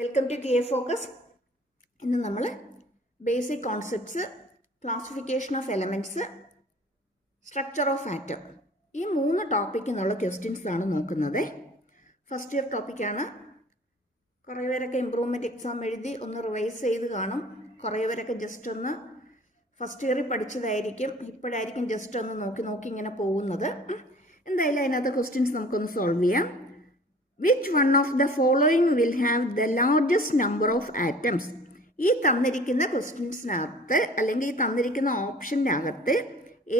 Welcome to K focus. ഇന്ന് നമ്മൾ basic concepts, classification of elements, structure of atom, ഈ 3 ടോപ്പിക്കിൽ നിന്നുള്ള ക്വസ്റ്റ്യൻസ് ആണ് നോക്കുന്നത്. ഫസ്റ്റ് ഇയർ ടോപ്പിക്കാണ്. കുറേ പേരൊക്കെ ഇമ്പ്രൂവ്മെൻറ്റ് എക്സാം എഴുതി ഒന്ന് റിവൈസ് ചെയ്ത് കാണും. കുറേ പേരൊക്കെ ജസ്റ്റ് ഒന്ന് ഫസ്റ്റ് ഇയറിൽ പഠിച്ചതായിരിക്കും, ഇപ്പോഴായിരിക്കും ജസ്റ്റ് ഒന്ന് നോക്കി ഇങ്ങനെ പോകുന്നത്. എന്തായാലും അതിനകത്ത് ക്വസ്റ്റ്യൻസ് നമുക്കൊന്ന് സോൾവ് ചെയ്യാം. Which one of the following will have the largest number of atoms? ഈ തന്നിരിക്കുന്ന ക്വസ്റ്റ്യൻസിനകത്ത് അല്ലെങ്കിൽ ഈ തന്നിരിക്കുന്ന ഓപ്ഷനകത്ത്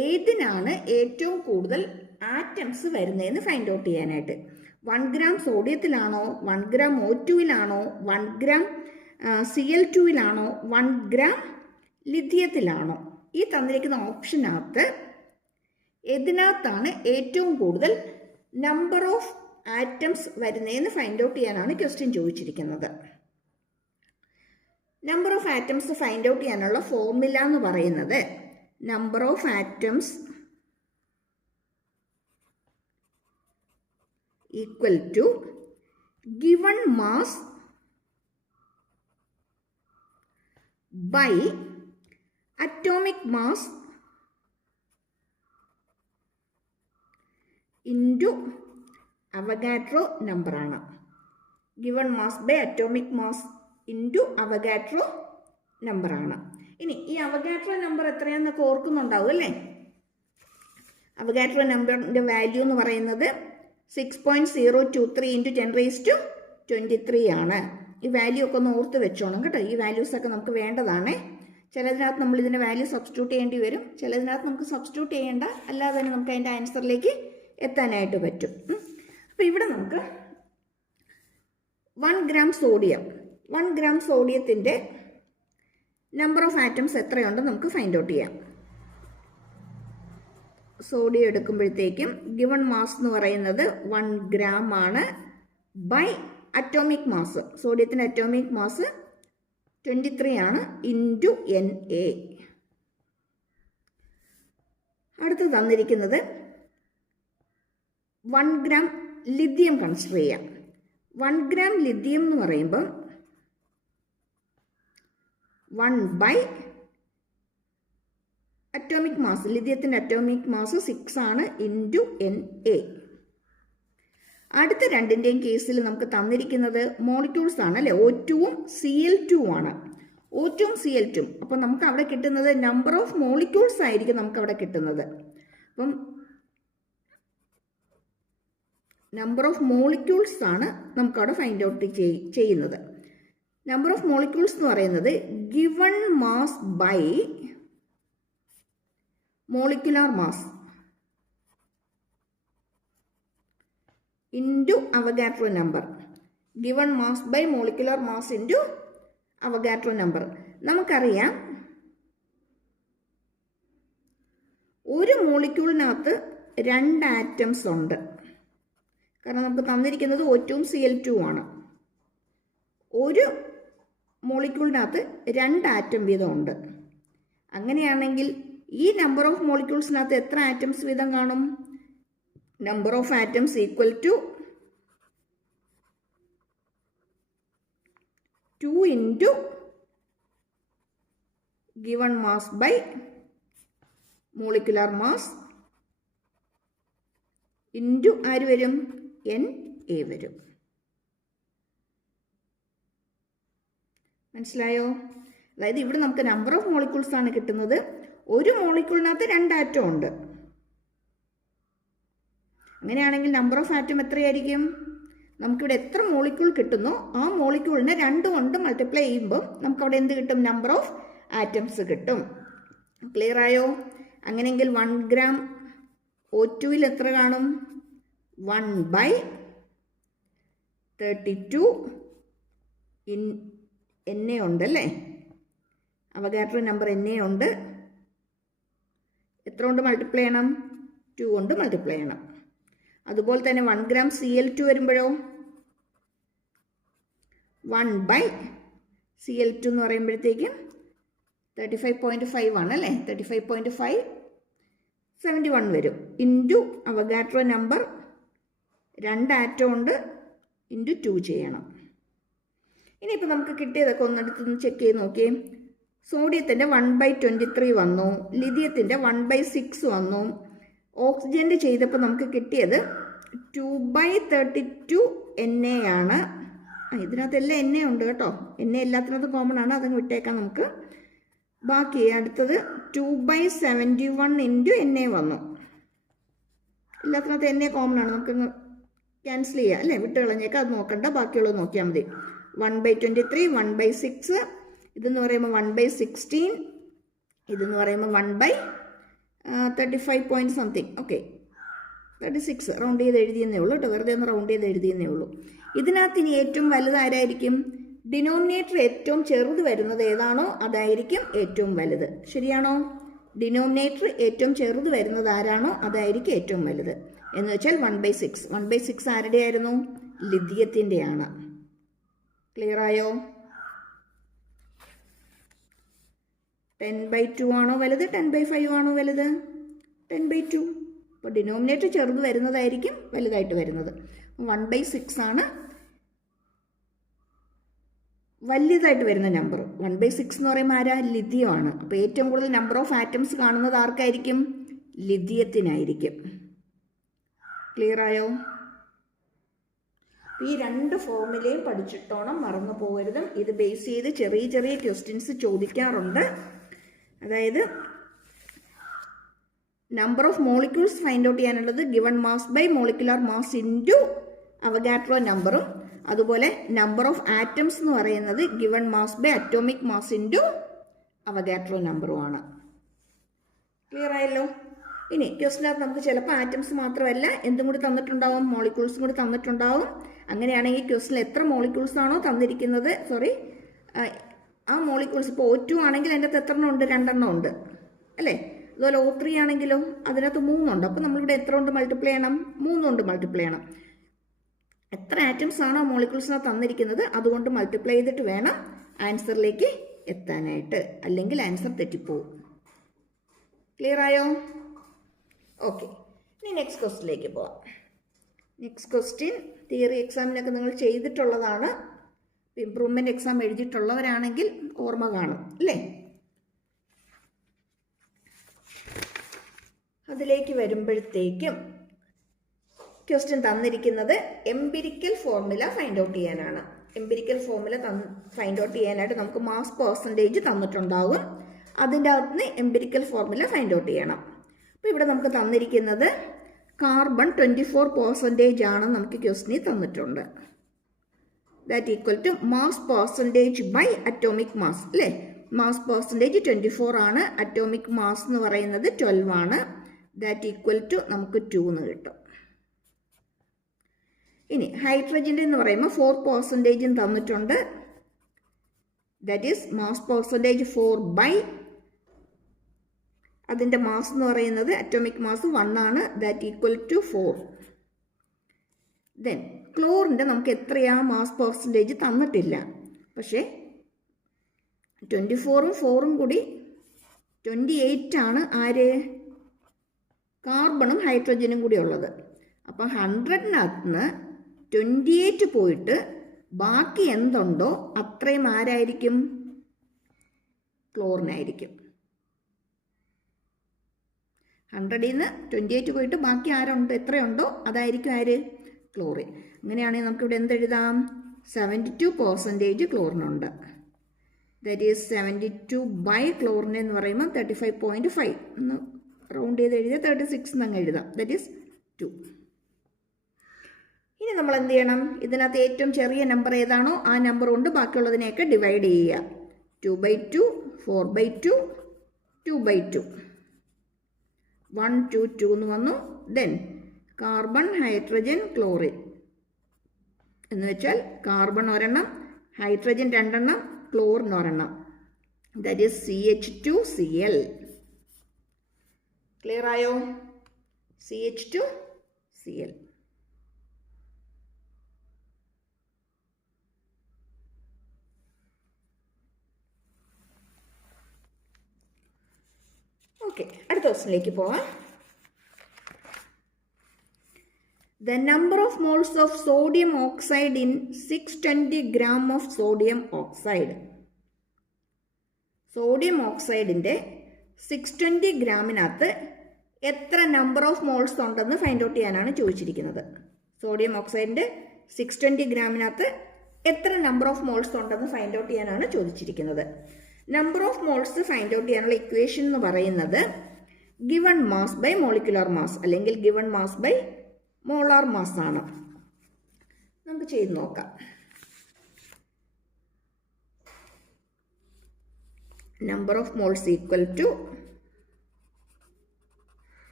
ഏതിനാണ് ഏറ്റവും കൂടുതൽ ആറ്റംസ് വരുന്നതെന്ന് ഫൈൻഡ് ഔട്ട് ചെയ്യാനായിട്ട്. 1 ഗ്രാം സോഡിയത്തിലാണോ, 1 ഗ്രാം O2-ലാണോ, 1 ഗ്രാം Cl2-ലാണോ, 1 ഗ്രാം ലിഥിയത്തിലാണോ? ഈ തന്നിരിക്കുന്ന ഓപ്ഷനകത്ത് ഏതിനകത്താണ് ഏറ്റവും കൂടുതൽ നമ്പർ ഓഫ് ആറ്റംസ് വരുന്നതെന്ന് ഫൈൻഡ് ഔട്ട് ചെയ്യാനാണ് ക്വസ്റ്റ്യൻ ചോദിച്ചിരിക്കുന്നത്. Number of atoms find out ചെയ്യാനുള്ള ഫോർമുല എന്ന് പറയുന്നത് number of atoms equal to given mass by atomic mass into Avogadro നമ്പറാണ്. Given mass by atomic mass into Avogadro നമ്പറാണ്. ഇനി ഈ അവഗാഡ്രോ നമ്പർ എത്രയാണെന്നൊക്കെ ഓർക്കുന്നുണ്ടാവും അല്ലേ? അവഗാഡ്രോ നമ്പറിൻ്റെ വാല്യൂ എന്ന് പറയുന്നത് 6.023 × 10⁻23 ആണ്. ഈ വാല്യൂ ഒക്കെ ഒന്ന് ഓർത്ത് വെച്ചോണം കേട്ടോ. ഈ വാല്യൂസൊക്കെ നമുക്ക് വേണ്ടതാണ്. ചിലതിനകത്ത് നമ്മൾ ഇതിൻ്റെ വാല്യൂ സബ്സ്റ്റിറ്റ്യൂട്ട് ചെയ്യേണ്ടി വരും, ചിലതിനകത്ത് നമുക്ക് സബ്സ്റ്റിറ്റ്യൂട്ട് ചെയ്യേണ്ട, അല്ലാതെ തന്നെ നമുക്ക് അതിൻ്റെ ആൻസറിലേക്ക് എത്താനായിട്ട് പറ്റും. അപ്പോൾ ഇവിടെ നമുക്ക് 1 ഗ്രാം സോഡിയം, 1 ഗ്രാം സോഡിയത്തിൻ്റെ നമ്പർ ഓഫ് ആറ്റംസ് എത്രയുണ്ടെന്ന് നമുക്ക് ഫൈൻഡ് ഔട്ട് ചെയ്യാം. സോഡിയം എടുക്കുമ്പോഴത്തേക്കും ഗിവൺ മാസ് എന്ന് പറയുന്നത് 1 ഗ്രാം ആണ് ബൈ അറ്റോമിക് മാസ്. സോഡിയത്തിൻ്റെ അറ്റോമിക് മാസ് 23 ആണ് ഇൻറ്റു Na. അടുത്ത് തന്നിരിക്കുന്നത് 1 ഗ്രാം ലിഥിയം കൺസിഡർ ചെയ്യാം. 1 ഗ്രാം ലിഥിയം എന്ന് പറയുമ്പം 1 ബൈ അറ്റോമിക് മാസ്, ലിഥിയത്തിൻ്റെ അറ്റോമിക് മാസ് 6 ആണ് ഇൻറ്റു Na. അടുത്ത രണ്ടിൻ്റെയും കേസിൽ നമുക്ക് തന്നിരിക്കുന്നത് മോളിക്യൂൾസ് ആണ് അല്ലേ? O2-ഉം Cl2-ഉം ആണ്. O2-ഉം Cl2-ഉം. അപ്പം നമുക്ക് അവിടെ കിട്ടുന്നത് നമ്പർ ഓഫ് മോളിക്യൂൾസ് ആയിരിക്കും നമുക്ക് അവിടെ കിട്ടുന്നത്. അപ്പം നമ്പർ ഓഫ് മോളിക്യൂൾസ് ആണ് നമുക്കവിടെ ഫൈൻഡ് ഔട്ട് ചെയ്യുന്നത്. നമ്പർ ഓഫ് മോളിക്യൂൾസ് എന്ന് പറയുന്നത് given mass by molecular mass into Avogadro number. Given mass by molecular mass into Avogadro number. നമുക്കറിയാം ഒരു മോളിക്യൂളിനകത്ത് 2 ആറ്റംസ് ഉണ്ട്. കാരണം നമുക്ക് തന്നിരിക്കുന്നത് O2-ഉം Cl2-ഉം ആണ്. ഒരു മോളിക്യൂളിനകത്ത് 2 ആറ്റം വീതം ഉണ്ട്. അങ്ങനെയാണെങ്കിൽ ഈ നമ്പർ ഓഫ് മോളിക്യൂൾസിനകത്ത് എത്ര ആറ്റംസ് വീതം കാണും? Number of atoms equal to 2 into given mass by molecular mass into ആര് വരും? Na വരും. മനസ്സിലായോ? അതായത് ഇവിടെ നമുക്ക് നമ്പർ ഓഫ് മോളിക്യൂൾസ് ആണ് കിട്ടുന്നത്. ഒരു മോളിക്യൂളിനകത്ത് 2 ആറ്റം ഉണ്ട്. അങ്ങനെയാണെങ്കിൽ നമ്പർ ഓഫ് ആറ്റം എത്രയായിരിക്കും? നമുക്കിവിടെ എത്ര മോളിക്യൂൾ കിട്ടുന്നോ ആ മോളിക്യൂളിനെ 2 കൊണ്ട് മൾട്ടിപ്ലൈ ചെയ്യുമ്പോൾ നമുക്കവിടെ എന്ത് കിട്ടും? നമ്പർ ഓഫ് ആറ്റംസ് കിട്ടും. ക്ലിയർ ആയോ? അങ്ങനെയെങ്കിൽ 1 ഗ്രാം O2-ൽ എത്ര കാണും? 1 ബൈ 32 Na ഉണ്ടല്ലേ? അവഗാഡ്രോ നമ്പർ Na ഉണ്ട്. എത്ര കൊണ്ട് മൾട്ടിപ്ലൈ ചെയ്യണം? 2 കൊണ്ട് മൾട്ടിപ്ലൈ ചെയ്യണം. അതുപോലെ തന്നെ 1 ഗ്രാം Cl2 വരുമ്പോഴോ 1 ബൈ Cl2 എന്ന് പറയുമ്പോഴത്തേക്കും 35.5 ആണ് അല്ലേ? 35.5 71 വരും ഇൻറ്റു അവഗാഡ്രോ നമ്പർ 2 ആറ്റം ഉണ്ട് ഇൻറ്റു 2 ചെയ്യണം. ഇനിയിപ്പോൾ നമുക്ക് കിട്ടിയതൊക്കെ ഒന്നെടുത്തൊന്ന് ചെക്ക് ചെയ്ത് നോക്കിയേ. സോഡിയത്തിൻ്റെ 1/23 വന്നു, ലിഥിയത്തിൻ്റെ 1/6 വന്നു. ഓക്സിജൻ്റെ ചെയ്തപ്പോൾ നമുക്ക് കിട്ടിയത് 2/32 Na ആണ്. ഇതിനകത്തെല്ലാം എണ്ണ ഉണ്ട് കേട്ടോ, എണ്ണ എല്ലാത്തിനകത്തും കോമൺ ആണ്, അതങ്ങ് വിട്ടേക്കാം നമുക്ക്. ബാക്കി അടുത്തത് 2/71 Na വന്നു. എല്ലാത്തിനകത്ത് എണ്ണ കോമൺ ആണ്, നമുക്കങ്ങ് ക്യാൻസൽ ചെയ്യാം അല്ലേ, വിട്ട് കളഞ്ഞേക്കാം, അത് നോക്കണ്ട, ബാക്കിയുള്ളത് നോക്കിയാൽ മതി. 1/23, 1/6, ഇതെന്ന് പറയുമ്പോൾ 1/16, ഇതെന്ന് പറയുമ്പോൾ 1/35 പോയിന്റ് സംതിങ്. ഓക്കെ, 36 റൗണ്ട് ചെയ്ത് എഴുതിയെന്നേ ഉള്ളൂ കേട്ടോ, വെറുതെ ഒന്ന് റൗണ്ട് ചെയ്ത് എഴുതിയെന്നേ ഉള്ളൂ. ഇതിനകത്ത് ഇനി ഏറ്റവും വലുത് ആരായിരിക്കും? ഡിനോമിനേറ്റർ ഏറ്റവും ചെറുത് വരുന്നത് ഏതാണോ അതായിരിക്കും ഏറ്റവും വലുത്. ശരിയാണോ? ഡിനോമിനേറ്റർ ഏറ്റവും ചെറുത് വരുന്നത് ആരാണോ അതായിരിക്കും ഏറ്റവും വലുത്. എന്ന് വെച്ചാൽ 1/6. 1/6 ആരുടെ ആയിരുന്നു? ലിഥിയത്തിൻ്റെ ആണ്. ക്ലിയർ ആയോ? 10/2 ആണോ വലുത്, 10/5 ആണോ വലുത്? 10/2. അപ്പോൾ ഡിനോമിനേറ്റർ ചെറുത് വരുന്നതായിരിക്കും വലുതായിട്ട് വരുന്നത്. 1/6 ആണ് വലിയതായിട്ട് വരുന്ന നമ്പർ. 1/6 എന്ന് പറയുമ്പോൾ ആരാ? ലിഥിയമാണ്. അപ്പോൾ ഏറ്റവും കൂടുതൽ നമ്പർ ഓഫ് ആറ്റംസ് കാണുന്നത് ആർക്കായിരിക്കും? ലിഥിയത്തിനായിരിക്കും. ക്ലിയർ ആയോ? ഈ രണ്ട് ഫോർമുലയും പഠിച്ചിട്ടോണം, മറന്നു പോകരുതും. ഇത് ബേസ് ചെയ്ത് ചെറിയ ചെറിയ ക്വസ്റ്റ്യൻസ് ചോദിക്കാറുണ്ട്. അതായത് number of molecules find out ചെയ്യാനുള്ളത് given mass by molecular mass into Avogadro നമ്പറും, അതുപോലെ നമ്പർ ഓഫ് ആറ്റംസ് എന്ന് പറയുന്നത് given mass by atomic mass into Avogadro നമ്പറുമാണ്. ക്ലിയർ ആയല്ലോ? ഇനി ക്വസ്റ്റിനകത്ത് നമുക്ക് ചിലപ്പോൾ ആറ്റംസ് മാത്രമല്ല എന്തും കൂടി തന്നിട്ടുണ്ടാവും, മോളിക്യൂൾസും കൂടി തന്നിട്ടുണ്ടാവും. അങ്ങനെയാണെങ്കിൽ ക്വസ്റ്റിൽ എത്ര മോളിക്യൂൾസ് ആണോ തന്നിരിക്കുന്നത്, ആ മോളിക്യൂൾസ് ഇപ്പോൾ O2 ആണെങ്കിൽ അതിൻ്റെ അകത്ത് എത്ര എണ്ണം ഉണ്ട്? 2 എണ്ണം ഉണ്ട് അല്ലേ? അതുപോലെ O3 ആണെങ്കിലോ അതിനകത്ത് 3 ഉണ്ട്. അപ്പോൾ നമ്മളിവിടെ എത്ര കൊണ്ട് മൾട്ടിപ്ലൈ ചെയ്യണം? 3 കൊണ്ട് മൾട്ടിപ്ലൈ ചെയ്യണം. എത്ര ആറ്റംസ് ആണോ മോളിക്യൂൾസിനകത്ത് തന്നിരിക്കുന്നത് അതുകൊണ്ട് മൾട്ടിപ്ലൈ ചെയ്തിട്ട് വേണം ആൻസറിലേക്ക് എത്താനായിട്ട്, അല്ലെങ്കിൽ ആൻസർ തെറ്റിപ്പോവും. ക്ലിയർ ആയോ? ഓക്കെ, ഇനി നെക്സ്റ്റ് ക്വസ്റ്റിലേക്ക് പോവാം. നെക്സ്റ്റ് ക്വസ്റ്റ്യൻ തിയറി എക്സാമിനൊക്കെ നിങ്ങൾ ചെയ്തിട്ടുള്ളതാണ്. ഇംപ്രൂവ്മെൻറ്റ് എക്സാം എഴുതിയിട്ടുള്ളവരാണെങ്കിൽ ഓർമ്മ കാണും അല്ലേ? അതിലേക്ക് വരുമ്പോഴത്തേക്കും ക്വസ്റ്റ്യൻ തന്നിരിക്കുന്നത് എംപിരിക്കൽ ഫോർമുല ഫൈൻഡ് ഔട്ട് ചെയ്യാനാണ്. എംപിരിക്കൽ ഫോർമുല ഫൈൻഡ് ഔട്ട് ചെയ്യാനായിട്ട് നമുക്ക് മാസ് പെർസെൻറ്റേജ് തന്നിട്ടുണ്ടാവും. അതിൻ്റെ അകത്ത് നിന്ന് എംപിരിക്കൽ ഫോർമുല ഫൈൻഡ് ഔട്ട് ചെയ്യണം. അപ്പോൾ ഇവിടെ നമുക്ക് തന്നിരിക്കുന്നത് കാർബൺ 24% ആണ് നമുക്ക് ക്വസ്റ്റ്യനിൽ തന്നിട്ടുണ്ട്. That equal to mass percentage by atomic mass അല്ലേ? മാസ് പെർസെൻറ്റേജ് 24 ആണ്, അറ്റോമിക് മാസ് എന്ന് പറയുന്നത് 12 ആണ്. ദാറ്റ് ഈക്വൽ ടു നമുക്ക് 2 എന്ന് കിട്ടും. ഇനി ഹൈഡ്രജൻ്റെ എന്ന് പറയുമ്പോൾ 4% തന്നിട്ടുണ്ട്. That is mass percentage 4 by അതിൻ്റെ മാസ് എന്ന് പറയുന്നത് അറ്റോമിക് മാസ് 1 ആണ്. That equal to 4. ദെൻ ക്ലോറിൻ്റെ നമുക്ക് എത്രയാ മാസ് പെർസെൻറ്റേജ് തന്നിട്ടില്ല. പക്ഷേ 24ഉം 4ഉം കൂടി 28 ആണ് ആര്? കാർബണും ഹൈഡ്രജനും കൂടി ഉള്ളത്. അപ്പം 100-നകത്തുനിന്ന് 28 പോയിട്ട് ബാക്കി എന്തുണ്ടോ അത്രയും ആരായിരിക്കും? ക്ലോറിനായിരിക്കും. 100-ൽ നിന്ന് 28 പോയിട്ട് ബാക്കി ആരുണ്ട്, എത്രയുണ്ടോ അതായിരിക്കും ആര്? ക്ലോറിൻ. അങ്ങനെയാണെങ്കിൽ നമുക്കിവിടെ എന്തെഴുതാം? 72% ക്ലോറിനുണ്ട്. ദാറ്റ് ഈസ് 72 ബൈ ക്ലോറിൻ എന്ന് പറയുമ്പോൾ 35.5 എന്ന് റൗണ്ട് ചെയ്ത് എഴുതിയാൽ 36 എന്നങ്ങ് എഴുതാം. That is 2. ഇനി നമ്മൾ എന്ത് ചെയ്യണം? ഇതിനകത്ത് ഏറ്റവും ചെറിയ നമ്പർ ഏതാണോ ആ നമ്പർ കൊണ്ട് ബാക്കിയുള്ളതിനെയൊക്കെ ഡിവൈഡ് ചെയ്യുക. 2/2, 4/2, 2/2. 1, 2, 2 എന്ന് വന്നു. ദെൻ കാർബൺ, ഹൈഡ്രജൻ, ക്ലോറിൻ എന്ന് വെച്ചാൽ കാർബൺ ഒരെണ്ണം, ഹൈഡ്രജൻ 2 എണ്ണം, ക്ലോറിൻ ഒരെണ്ണം. That is CH2Cl. ക്ലിയർ ആയോ? CH2Cl. ഓക്കെ, അടുത്ത ക്വസ്റ്റ്യനിലേക്ക് പോവാം. the number of moles of sodium oxide in 620 gram of sodium oxide. Sodium ഓക്സൈഡിൻ്റെ 620 ഗ്രാമിനകത്ത് എത്ര നമ്പർ ഓഫ് മോൾസ് ഉണ്ടെന്ന് ഫൈൻഡ് ഔട്ട് ചെയ്യാനാണ് ചോദിച്ചിരിക്കുന്നത്. സോഡിയം ഓക്സൈഡിൻ്റെ 620 ഗ്രാമിനകത്ത് എത്ര നമ്പർ ഓഫ് മോൾസ് ഉണ്ടെന്ന് ഫൈൻഡ് ഔട്ട് ചെയ്യാനാണ് ചോദിച്ചിരിക്കുന്നത്. Number of moles find out ചെയ്യാനുള്ള ഇക്വേഷൻ എന്ന് പറയുന്നത് given mass by molecular mass അല്ലെങ്കിൽ given mass by molar mass ആണ്. നമുക്ക് ചെയ്ത് നോക്കാം. Number of moles equal to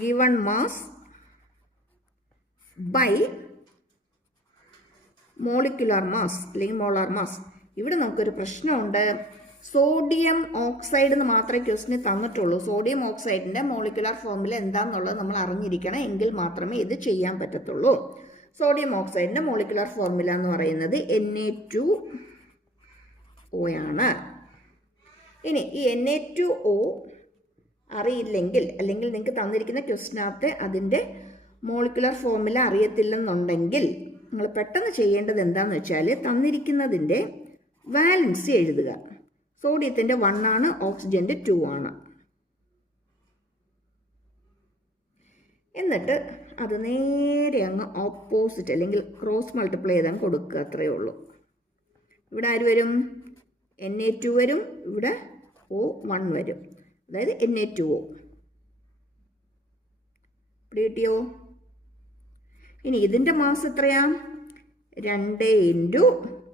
given mass by molecular mass അല്ലെങ്കിൽ മോളാർ മാസ്. ഇവിടെ നമുക്കൊരു പ്രശ്നമുണ്ട്. സോഡിയം ഓക്സൈഡ് എന്ന് മാത്രമേ ക്വസ്റ്റിന് തന്നിട്ടുള്ളൂ. സോഡിയം ഓക്സൈഡിൻ്റെ മോളിക്കുലർ ഫോർമുല എന്താണെന്നുള്ളത് നമ്മൾ അറിഞ്ഞിരിക്കണം, എങ്കിൽ മാത്രമേ ഇത് ചെയ്യാൻ പറ്റത്തുള്ളൂ. സോഡിയം ഓക്സൈഡിൻ്റെ മോളിക്കുലർ ഫോർമുല എന്ന് പറയുന്നത് Na2O ആണ്. ഇനി ഈ Na2O അറിയില്ലെങ്കിൽ, അല്ലെങ്കിൽ നിങ്ങൾക്ക് തന്നിരിക്കുന്ന ക്വസ്റ്റിനകത്ത് അതിൻ്റെ മോളിക്കുലർ ഫോർമുല അറിയത്തില്ലെന്നുണ്ടെങ്കിൽ നിങ്ങൾ പെട്ടെന്ന് ചെയ്യേണ്ടത് എന്താണെന്ന് വെച്ചാൽ തന്നിരിക്കുന്നതിൻ്റെ വാലൻസി എഴുതുക. സോഡിയത്തിൻ്റെ 1 ആണ്, ഓക്സിജൻ്റെ 2 ആണ്. എന്നിട്ട് അത് നേരെ അങ്ങ് ഓപ്പോസിറ്റ് അല്ലെങ്കിൽ ക്രോസ് മൾട്ടിപ്ലൈ ചെയ്താൽ കൊടുക്കുക, അത്രയേ ഉള്ളൂ. ഇവിടെ ആര് വരും? Na2 വരും, ഇവിടെ O1 വരും, അതായത് Na2O. ഇവിടെ കിട്ടിയോ? ഇനി ഇതിൻ്റെ മാസ് എത്രയാ? 2 ഇൻറ്റു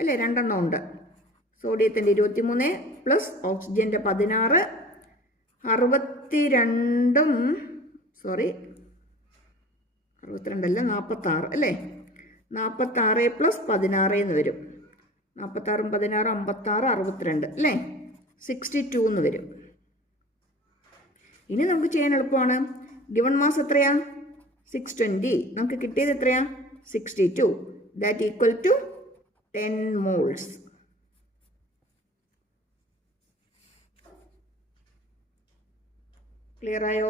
അല്ലേ, 2 എണ്ണം ഉണ്ട്. സോഡിയത്തിൻ്റെ 23 പ്ലസ് ഓക്സിജൻ്റെ 16, 62 സോറി 62 അല്ല 46 അല്ലേ, 46 പ്ലസ് 16 എന്ന് വരും. 46 16 56 62 അല്ലേ, 62 എന്ന് വരും. ഇനി നമുക്ക് ചെയ്യാൻ എളുപ്പമാണ്. ഗിവൺ മാസ് എത്രയാ? 620. നമുക്ക് കിട്ടിയത് എത്രയാ? 62. That equal to 10 moles. Clear ആയോ?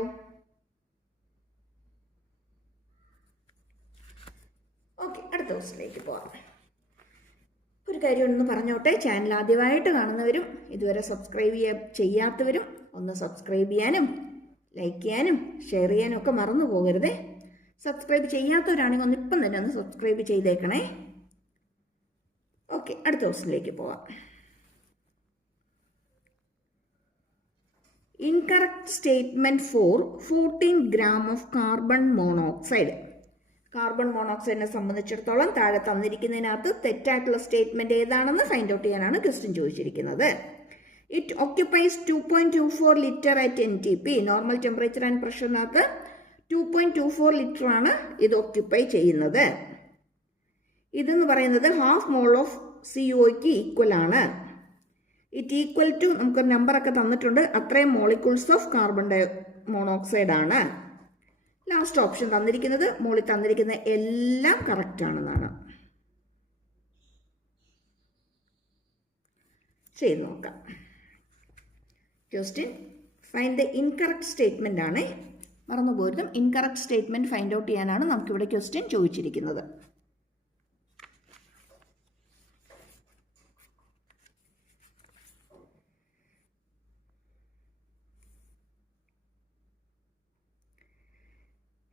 ഓക്കെ, അടുത്ത ക്വസ്റ്റിലേക്ക് പോകാം. ഒരു കാര്യം ഒന്ന് പറഞ്ഞോട്ടെ, ചാനൽ ആദ്യമായിട്ട് കാണുന്നവരും ഇതുവരെ സബ്സ്ക്രൈബ് ചെയ്യാത്തവരും ഒന്ന് സബ്സ്ക്രൈബ് ചെയ്യാനും ലൈക്ക് ചെയ്യാനും ഷെയർ ചെയ്യാനും ഒക്കെ മറന്നു പോകരുതേ. സബ്സ്ക്രൈബ് ചെയ്യാത്തവരാണെങ്കിൽ ഒന്ന് ഇപ്പം തന്നെ ഒന്ന് സബ്സ്ക്രൈബ് ചെയ്തേക്കണേ. ഓക്കെ, അടുത്ത ക്വസ്റ്റിലേക്ക് പോവാം. Incorrect statement for 14 gram of carbon monoxide. Carbon മോണോക്സൈഡിനെ സംബന്ധിച്ചിടത്തോളം താഴെ തന്നിരിക്കുന്നതിനകത്ത് തെറ്റായിട്ടുള്ള സ്റ്റേറ്റ്മെന്റ് ഏതാണെന്ന് ഫൈൻഡ് ഔട്ട് ചെയ്യാനാണ് ക്വസ്റ്റ്യൻ ചോദിച്ചിരിക്കുന്നത്. It occupies 2.24 litre at NTP. Normal temperature and പ്രഷറിനകത്ത് 2.24 ലിറ്റർ ആണ് ഇത് ഓക്യുപ്പൈ ചെയ്യുന്നത്. ഇതെന്ന് പറയുന്നത് ഹാഫ് മോൾ ഓഫ് CO-ക്ക് ഈക്വൽ ആണ്. ഇറ്റ് ഈക്വൽ ടു നമുക്ക് നമ്പറൊക്കെ തന്നിട്ടുണ്ട്, അത്രയും മോളിക്യൂൾസ് ഓഫ് കാർബൺ മോണോക്സൈഡ് ആണ്. ലാസ്റ്റ് ഓപ്ഷൻ തന്നിരിക്കുന്നത് മോളിൽ തന്നിരിക്കുന്ന എല്ലാം കറക്റ്റ് ആണെന്നാണ്. ചെയ്ത് നോക്കാം. Question find the incorrect statement ആണ്. മറന്നുപോയതും ഇൻകറക്റ്റ് സ്റ്റേറ്റ്മെന്റ് ഫൈൻഡ് ഔട്ട് ചെയ്യാനാണ് നമുക്കിവിടെ ക്വസ്റ്റ്യൻ ചോദിച്ചിരിക്കുന്നത്.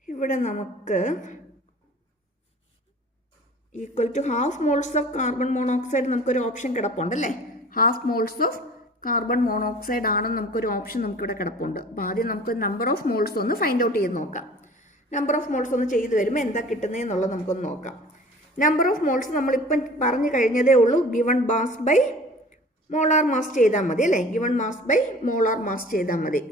ഇവിടെ നമുക്ക് equal to half moles of carbon monoxide നമുക്കൊരു ഓപ്ഷൻ കിടപ്പുണ്ടല്ലേ. Half moles of carbon monoxide ആണെന്ന് നമുക്കൊരു ഓപ്ഷൻ നമുക്കിവിടെ കിടപ്പുണ്ട്. അപ്പോൾ ആദ്യം നമുക്ക് നമ്പർ ഓഫ് മോൾസ് ഒന്ന് ഫൈൻഡ് ഔട്ട് ചെയ്ത് നോക്കാം. നമ്പർ ഓഫ് മോൾസ് ഒന്ന് ചെയ്ത് വരുമ്പോൾ എന്താ കിട്ടുന്നതെന്നുള്ളത് നമുക്കൊന്ന് നോക്കാം. നമ്പർ ഓഫ് മോൾസ് നമ്മളിപ്പം പറഞ്ഞു കഴിഞ്ഞതേ ഉള്ളൂ. Given mass by molar mass ചെയ്താൽ മതി അല്ലേ. Given mass by molar mass ചെയ്താൽ മതി.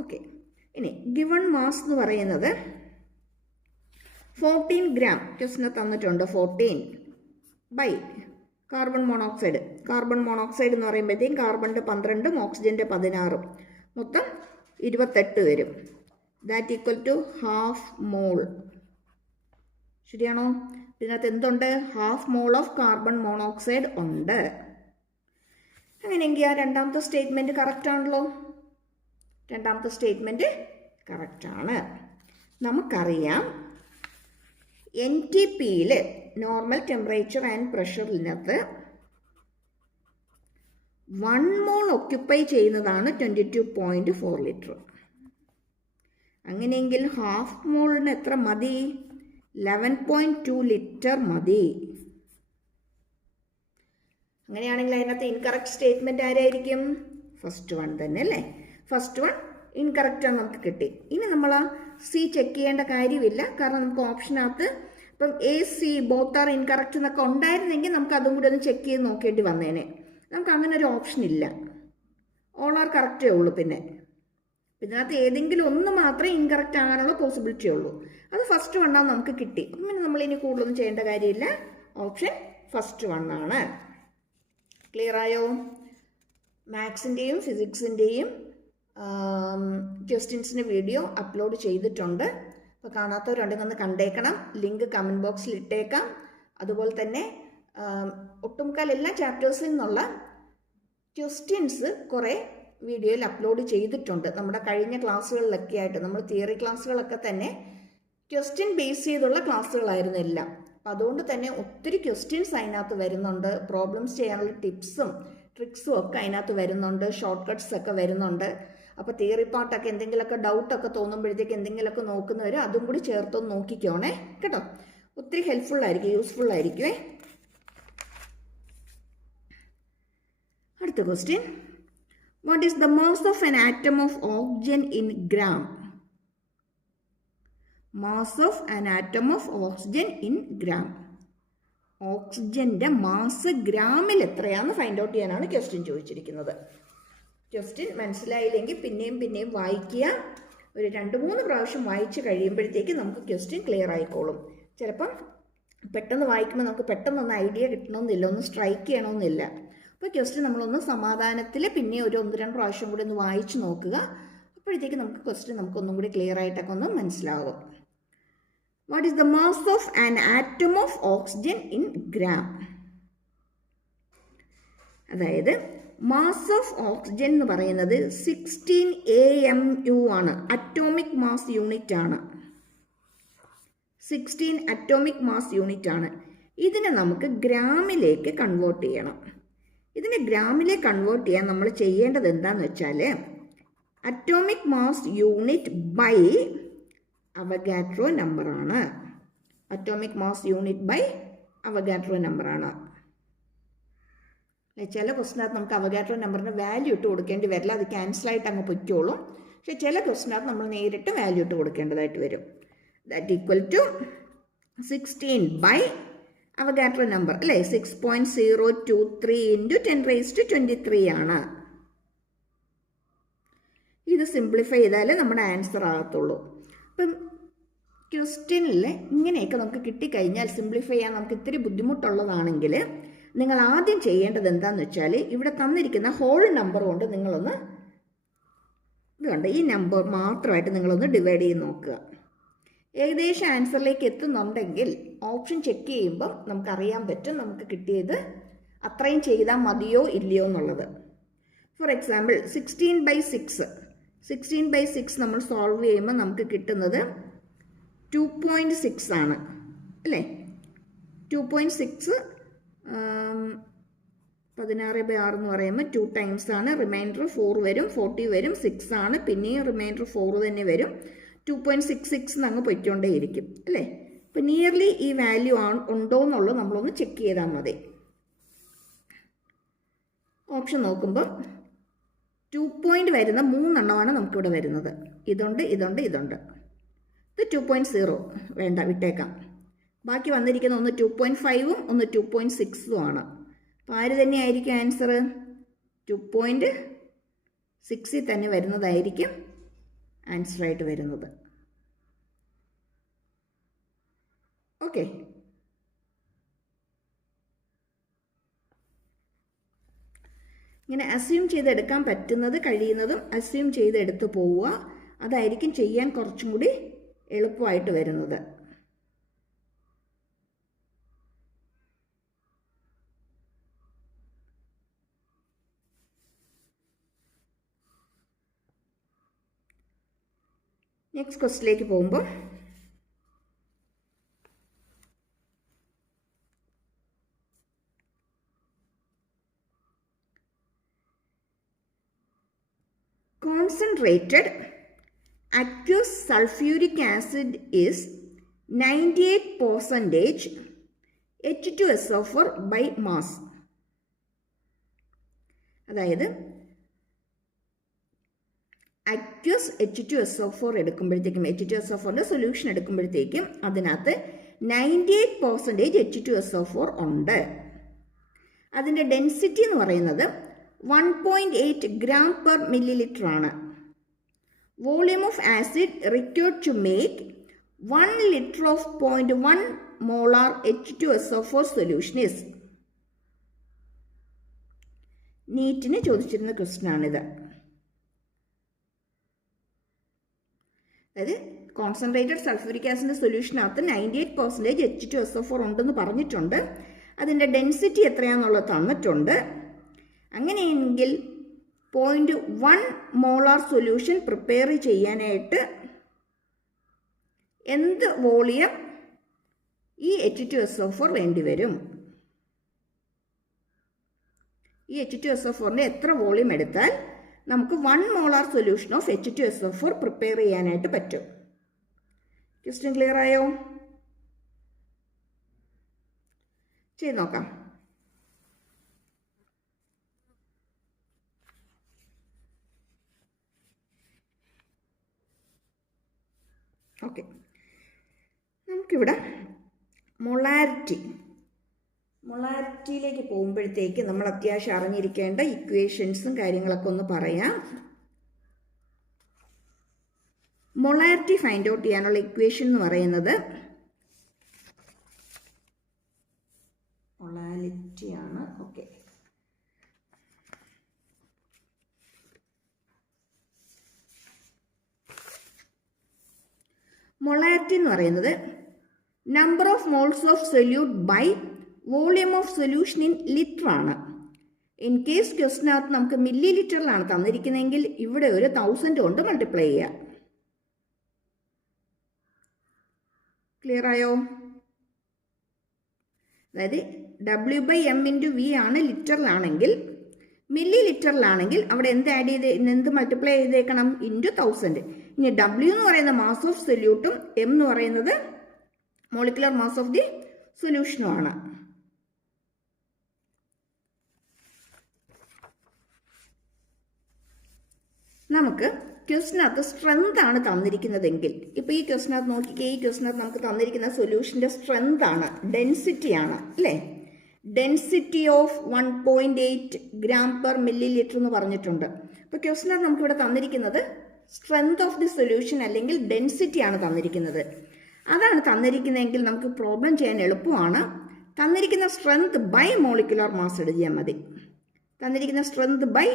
ഓക്കെ, ഇനി ഗിവൺ മാസ് എന്ന് പറയുന്നത് 14 gram ക്വസ്റ്റിന് തന്നിട്ടുണ്ട്. 14 by carbon monoxide. Carbon monoxide എന്ന് പറയുമ്പോഴത്തേക്കും കാർബണിൻ്റെ 12 ഓക്സിജൻ്റെ 16, മൊത്തം 28 വരും. That equal to half mole. ശരിയാണോ? ഇതിനകത്ത് എന്തുണ്ട്? Half mole of carbon monoxide ഉണ്ട്. അങ്ങനെയെങ്കിൽ ആ രണ്ടാമത്തെ സ്റ്റേറ്റ്മെൻറ്റ് കറക്റ്റ് ആണല്ലോ. രണ്ടാമത്തെ സ്റ്റേറ്റ്മെൻറ്റ് കറക്റ്റാണ്. നമുക്കറിയാം NTPയിൽ നോർമൽ ടെമ്പറേച്ചർ ആൻഡ് പ്രഷറിനകത്ത് 1 മോൾ ഒക്യുപ്പൈ ചെയ്യുന്നതാണ് 22.4 ലിറ്റർ. അങ്ങനെയെങ്കിൽ ഹാഫ് മോളിന് എത്ര മതി? 11.2 ലിറ്റർ മതി. അങ്ങനെയാണെങ്കിൽ അതിനകത്ത് ഇൻകറക്റ്റ് സ്റ്റേറ്റ്മെൻറ്റ് ആരായിരിക്കും? ഫസ്റ്റ് വൺ തന്നെ അല്ലേ? ഫസ്റ്റ് വൺ ഇൻകറക്റ്റാണ് നമുക്ക് കിട്ടി. ഇനി നമ്മൾ ആ സി ചെക്ക് ചെയ്യേണ്ട കാര്യമില്ല, കാരണം നമുക്ക് ഓപ്ഷനകത്ത് ഇപ്പം AC ബോത്ത് ആർ ഇൻകറക്റ്റ് എന്നൊക്കെ ഉണ്ടായിരുന്നെങ്കിൽ നമുക്ക് അതും കൂടി ഒന്ന് ചെക്ക് ചെയ്ത് നോക്കേണ്ടി വന്നേനെ. നമുക്ക് അങ്ങനെ ഒരു ഓപ്ഷൻ ഇല്ല. ഓൾ ആർ കറക്റ്റേ ഉള്ളൂ. പിന്നെ ഇതിനകത്ത് ഏതെങ്കിലും ഒന്ന് മാത്രമേ ഇൻകറക്റ്റ് ആകാനുള്ള പോസിബിലിറ്റി ഉള്ളൂ. അത് ഫസ്റ്റ് വണ്ണാണ് നമുക്ക് കിട്ടി. അപ്പം പിന്നെ നമ്മളിനി കൂടുതലൊന്നും ചെയ്യേണ്ട കാര്യമില്ല. Option first വണ്ണാണ്. ക്ലിയർ ആയോ? മാത്സിൻ്റെയും ഫിസിക്സിൻ്റെയും ക്വസ്റ്റ്യൻസിന് വീഡിയോ അപ്ലോഡ് ചെയ്തിട്ടുണ്ട്. അപ്പോൾ കാണാത്തവരുണ്ടെങ്കിൽ ഒന്ന് കണ്ടേക്കണം. ലിങ്ക് കമൻറ്റ് ബോക്സിൽ ഇട്ടേക്കാം. അതുപോലെ തന്നെ ഒട്ടുമുക്കാൽ എല്ലാ ചാപ്റ്റേഴ്സിൽ നിന്നുള്ള ക്വസ്റ്റ്യൻസ് കുറേ വീഡിയോയിൽ അപ്ലോഡ് ചെയ്തിട്ടുണ്ട്. നമ്മുടെ കഴിഞ്ഞ ക്ലാസ്സുകളിലൊക്കെ ആയിട്ട് നമ്മൾ തിയറി ക്ലാസ്സുകളൊക്കെ തന്നെ ക്വസ്റ്റ്യൻ ബേസ് ചെയ്തുള്ള ക്ലാസ്സുകളായിരുന്നു എല്ലാം. അപ്പം അതുകൊണ്ട് തന്നെ ഒത്തിരി ക്വസ്റ്റ്യൻസ് അതിനകത്ത് വരുന്നുണ്ട്. പ്രോബ്ലംസ് ചെയ്യാനുള്ള ടിപ്സും ട്രിക്സും ഒക്കെ അതിനകത്ത് വരുന്നുണ്ട്. ഷോർട്ട് കട്ട്സ് ഒക്കെ വരുന്നുണ്ട്. അപ്പോൾ തിയറി പാർട്ടൊക്കെ എന്തെങ്കിലുമൊക്കെ ഡൗട്ടൊക്കെ തോന്നുമ്പോഴത്തേക്ക് എന്തെങ്കിലുമൊക്കെ നോക്കുന്നവർ അതും കൂടി ചേർത്തൊന്ന് നോക്കിക്കോണേ കേട്ടോ. ഒത്തിരി ഹെൽപ്ഫുള്ളായിരിക്കും, യൂസ്ഫുള്ളായിരിക്കുമേ. അടുത്ത question, what is the mass of an atom of oxygen in gram? Mass of an atom of oxygen in gram. ഓക്സിജന്റെ മാസ് ഗ്രാമിൽ എത്രയാണെന്ന് ഫൈൻഡ് ഔട്ട് ചെയ്യാനാണ് ക്വസ്റ്റ്യൻ ചോദിച്ചിരിക്കുന്നത്. ക്വസ്റ്റ്യൻ മനസ്സിലായില്ലെങ്കിൽ പിന്നെയും വായിക്കുക. ഒരു 2-3 പ്രാവശ്യം വായിച്ച് കഴിയുമ്പോഴത്തേക്ക് നമുക്ക് ക്വസ്റ്റ്യൻ ക്ലിയർ ആയിക്കോളും. ചിലപ്പം പെട്ടെന്ന് വായിക്കുമ്പോൾ നമുക്ക് പെട്ടെന്നൊന്ന് ഐഡിയ കിട്ടണമെന്നില്ല, ഒന്ന് സ്ട്രൈക്ക് ചെയ്യണമെന്നില്ല. അപ്പോൾ ക്വസ്റ്റ്യൻ നമ്മളൊന്ന് സമാധാനത്തിൽ പിന്നെ ഒരു 1-2 പ്രാവശ്യം കൂടി ഒന്ന് വായിച്ച് നോക്കുക. അപ്പോഴത്തേക്ക് നമുക്ക് ക്വസ്റ്റ്യൻ നമുക്കൊന്നും കൂടി ക്ലിയർ ആയിട്ടൊക്കെ ഒന്ന് മനസ്സിലാകും. What is the mass of an atom of oxygen in gram? അതായത് മാസ് ഓഫ് ഓക്സിജൻ എന്ന് പറയുന്നത് 16 AMU ആണ്. അറ്റോമിക് മാസ് യൂണിറ്റ് ആണ്. 16 അറ്റോമിക് മാസ് യൂണിറ്റ് ആണ്. ഇതിനെ നമുക്ക് ഗ്രാമിലേക്ക് കൺവേർട്ട് ചെയ്യണം. ഇതിനെ ഗ്രാമിലേക്ക് കൺവേർട്ട് ചെയ്യാൻ നമ്മൾ ചെയ്യേണ്ടത് എന്താണെന്ന് വെച്ചാൽ atomic mass unit by Avogadro നമ്പറാണ്. Atomic mass unit by Avogadro നമ്പറാണ്. ചില ക്വസ്റ്റിനകത്ത് നമുക്ക് അവഗാഡ്രോ നമ്പറിന് വാല്യൂ ഇട്ട് കൊടുക്കേണ്ടി വരില്ല, അത് ക്യാൻസലായിട്ട് അങ്ങ് പൊയ്ക്കോളും. പക്ഷെ ചില ക്വസ്റ്റിനകത്ത് നമ്മൾ നേരിട്ട് വാല്യൂ ഇട്ട് കൊടുക്കേണ്ടതായിട്ട് വരും. That equal to 16 by Avogadro number അല്ലേ, 6.023 × 10⁻23 ആണ്. ഇത് സിംപ്ലിഫൈ ചെയ്താലേ നമ്മുടെ ആൻസർ ആകത്തുള്ളൂ. അപ്പം ക്വസ്റ്റ്യനിൽ ഇങ്ങനെയൊക്കെ നമുക്ക് കിട്ടിക്കഴിഞ്ഞാൽ സിംപ്ലിഫൈ ചെയ്യാൻ നമുക്ക് ഇത്തിരി ബുദ്ധിമുട്ടുള്ളതാണെങ്കിൽ നിങ്ങൾ ആദ്യം ചെയ്യേണ്ടത് എന്താണെന്ന് വെച്ചാൽ ഇവിടെ തന്നിരിക്കുന്ന ഹോൾ നമ്പർ കൊണ്ട് നിങ്ങളൊന്ന് ഇതുകൊണ്ട് ഈ നമ്പർ മാത്രമായിട്ട് നിങ്ങളൊന്ന് ഡിവൈഡ് ചെയ്ത് നോക്കുക. ഏകദേശം ആൻസറിലേക്ക് എത്തുന്നുണ്ടെങ്കിൽ ഓപ്ഷൻ ചെക്ക് ചെയ്യുമ്പം നമുക്കറിയാൻ പറ്റും നമുക്ക് കിട്ടിയത് അത്രയും ചെയ്താൽ മതിയോ ഇല്ലയോ എന്നുള്ളത്. ഫോർ എക്സാമ്പിൾ 16/6 നമ്മൾ സോൾവ് ചെയ്യുമ്പോൾ നമുക്ക് കിട്ടുന്നത് 2.6 ആണ് അല്ലേ. 2.6 16/6 എന്ന് പറയുമ്പോൾ 2 ടൈംസ് ആണ്. റിമൈൻഡർ 4 വരും, 40 വരും, 6 ആണ്, പിന്നെയും റിമൈൻഡർ 4 തന്നെ വരും. 2.66 അങ്ങ് പൊയ്ക്കൊണ്ടേയിരിക്കും അല്ലേ. അപ്പം നിയർലി ഈ വാല്യൂ ഉണ്ടോ എന്നുള്ളത് നമ്മളൊന്ന് ചെക്ക് ചെയ്താൽ മതി. ഓപ്ഷൻ നോക്കുമ്പോൾ 2 പോയിന്റ് വരുന്ന 3 എണ്ണമാണ് നമുക്കിവിടെ വരുന്നത്. ഇതുണ്ട്. ഇത് 2.0 വേണ്ട, വിട്ടേക്കാം. ബാക്കി വന്നിരിക്കുന്ന ഒന്ന് 2.5ഉം ഒന്ന് 2.6ഉം ആണ്. അപ്പോൾ ആര് തന്നെയായിരിക്കും ആൻസർ? 2.6 തന്നെ വരുന്നതായിരിക്കും ആൻസറായിട്ട് വരുന്നത്. ഓക്കെ, ഇങ്ങനെ അസ്യൂം ചെയ്തെടുക്കാൻ പറ്റുന്നത് കഴിയുന്നതും അസ്യൂം ചെയ്തെടുത്ത് പോവുക. അതായിരിക്കും ചെയ്യാൻ കുറച്ചും കൂടി എളുപ്പമായിട്ട് വരുന്നത്. നെക്സ്റ്റ് ക്വസ്റ്റിലേക്ക് പോകുമ്പോൾ concentrated aqueous sulfuric acid is 98% H2SO4 by mass. അതായത് അക്വസ് H2SO4 എടുക്കുമ്പോഴത്തേക്കും H2SO4ൻ്റെ സൊല്യൂഷൻ എടുക്കുമ്പോഴത്തേക്കും അതിനകത്ത് 98% H2SO4 ഉണ്ട്. അതിൻ്റെ ഡെൻസിറ്റി എന്ന് പറയുന്നത് 1.8 gram per milliliter ആണ്. Volume of acid required to make 1 liter of 0.1 molar H2SO4 solution is. നീറ്റിന് ചോദിച്ചിരുന്ന ക്വസ്റ്റ്യൻ ആണിത്. അതായത് കോൺസെൻട്രേറ്റഡ് സൾഫ്യൂരിക് ആസിഡിൻ്റെ സൊല്യൂഷനകത്ത് 98% H2SO4 ഉണ്ടെന്ന് പറഞ്ഞിട്ടുണ്ട്. അതിൻ്റെ ഡെൻസിറ്റി എത്രയാണെന്നുള്ളത് തന്നിട്ടുണ്ട്. അങ്ങനെയെങ്കിൽ 0.1 മോളാർ സൊല്യൂഷൻ പ്രിപ്പയർ ചെയ്യാനായിട്ട് എന്ത് വോളിയം ഈ H2SO4 വേണ്ടി വരും? ഈ H2SO4ൻ്റെ എത്ര വോളിയം എടുത്താൽ നമുക്ക് 1 molar solution of H2SO4 prepare ചെയ്യാനായിട്ട് പറ്റും? ക്വസ്റ്റ്യൻ ക്ലിയർ ആയോ? ചെയ്ത് നോക്കാം. ഓക്കെ, നമുക്കിവിടെ മൊളാരിറ്റിയിലേക്ക് പോകുമ്പോഴത്തേക്ക് നമ്മൾ അത്യാവശ്യം അറിഞ്ഞിരിക്കേണ്ട ഇക്വേഷൻസും കാര്യങ്ങളൊക്കെ ഒന്ന് പറയാം. മൊളാരിറ്റി ഫൈൻഡ് ഔട്ട് ചെയ്യാനുള്ള ഇക്വേഷൻ എന്ന് പറയുന്നത് മൊളാരിറ്റിയാണ്. ഓക്കെ, മൊളാരിറ്റി എന്ന് പറയുന്നത് number of moles of solute by volume of solution in litre ആണ്. ഇൻ കേസ് ക്വസ്റ്റിനകത്ത് നമുക്ക് മില്ലി ലിറ്ററിലാണ് തന്നിരിക്കുന്നതെങ്കിൽ ഇവിടെ ഒരു 1000 കൊണ്ട് മൾട്ടിപ്ലൈ ചെയ്യുക. ക്ലിയർ ആയോ? അതായത് W/M/V ആണ് ലിറ്ററിലാണെങ്കിൽ. മില്ലി ലിറ്ററിലാണെങ്കിൽ അവിടെ എന്ത് മൾട്ടിപ്ലൈ ചെയ്തേക്കണം? ഇൻറ്റു 1000. ഇനി W എന്ന് പറയുന്ന മാസ് ഓഫ് സൊല്യൂട്ടും M എന്ന് പറയുന്നത് മോളിക്കുലർ മാസ് ഓഫ് ദി സൊല്യൂഷനുമാണ്. നമുക്ക് ക്വസ്റ്റിനകത്ത് സ്ട്രെങ്ത് ആണ് തന്നിരിക്കുന്നതെങ്കിൽ, ഇപ്പോൾ ഈ ക്വസ്റ്റിനകത്ത് നോക്കിക്കേ, ഈ ക്വസ്റ്റിനകത്ത് നമുക്ക് തന്നിരിക്കുന്ന സൊല്യൂഷൻ്റെ സ്ട്രെങ്ത് ആണ്, ഡെൻസിറ്റി ആണ് അല്ലേ? Density of 1.8 gram per milliliter എന്ന് പറഞ്ഞിട്ടുണ്ട്. അപ്പോൾ ക്വസ്റ്റിനകത്ത് നമുക്കിവിടെ തന്നിരിക്കുന്നത് സ്ട്രെങ്ത് ഓഫ് ദി സൊല്യൂഷൻ അല്ലെങ്കിൽ ഡെൻസിറ്റി ആണ് തന്നിരിക്കുന്നത്. അതാണ് തന്നിരിക്കുന്നതെങ്കിൽ നമുക്ക് പ്രോബ്ലം ചെയ്യാൻ എളുപ്പമാണ്. തന്നിരിക്കുന്ന സ്ട്രെങ്ത് ബൈ മോളിക്കുലർ മാസ് എഴുതിയാൽ മതി. തന്നിരിക്കുന്ന സ്ട്രെങ്ത് ബൈ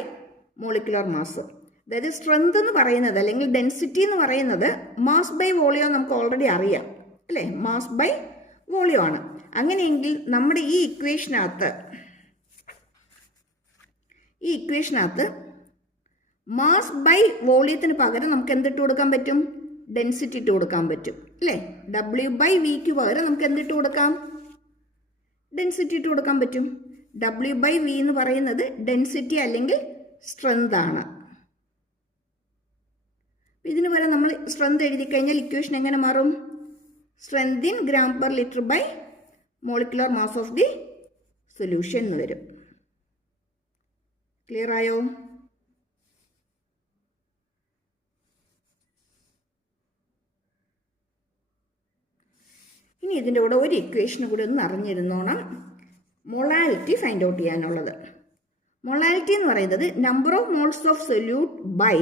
മോളിക്കുലർ മാസ്, അതായത് സ്ട്രെങ്ത് എന്ന് പറയുന്നത് അല്ലെങ്കിൽ ഡെൻസിറ്റി എന്ന് പറയുന്നത് മാസ് ബൈ വോളിയം നമുക്ക് ഓൾറെഡി അറിയാം അല്ലേ? മാസ് ബൈ വോളിയം ആണ്. അങ്ങനെയെങ്കിൽ നമ്മുടെ ഈ ഇക്വേഷനകത്ത് മാസ് ബൈ വോളിയത്തിന് പകരം നമുക്ക് എന്തിട്ട് കൊടുക്കാൻ പറ്റും? ഡെൻസിറ്റി ഇട്ട് കൊടുക്കാൻ പറ്റും അല്ലേ? W/Vക്ക് പകരം നമുക്ക് എന്തിട്ട് കൊടുക്കാം? ഡെൻസിറ്റി ഇട്ട് കൊടുക്കാൻ പറ്റും. W/V എന്ന് പറയുന്നത് ഡെൻസിറ്റി അല്ലെങ്കിൽ സ്ട്രെങ്ത് ആണ്. ഇതിന് പകരം നമ്മൾ സ്ട്രെങ്ത് എഴുതി കഴിഞ്ഞാൽ ഇക്വേഷൻ എങ്ങനെ മാറും? Strength in gram per liter by molecular mass of the solution എന്ന് വരും. ക്ലിയർ ആയോ? ഇനി ഇതിൻ്റെ കൂടെ ഒരു ഇക്വേഷനും കൂടി ഒന്ന് അറിഞ്ഞിരുന്നോണം, മൊളാലിറ്റി ഫൈൻഡ് ഔട്ട് ചെയ്യാനുള്ളത്. മൊളാലിറ്റി എന്ന് പറയുന്നത് number of moles of solute by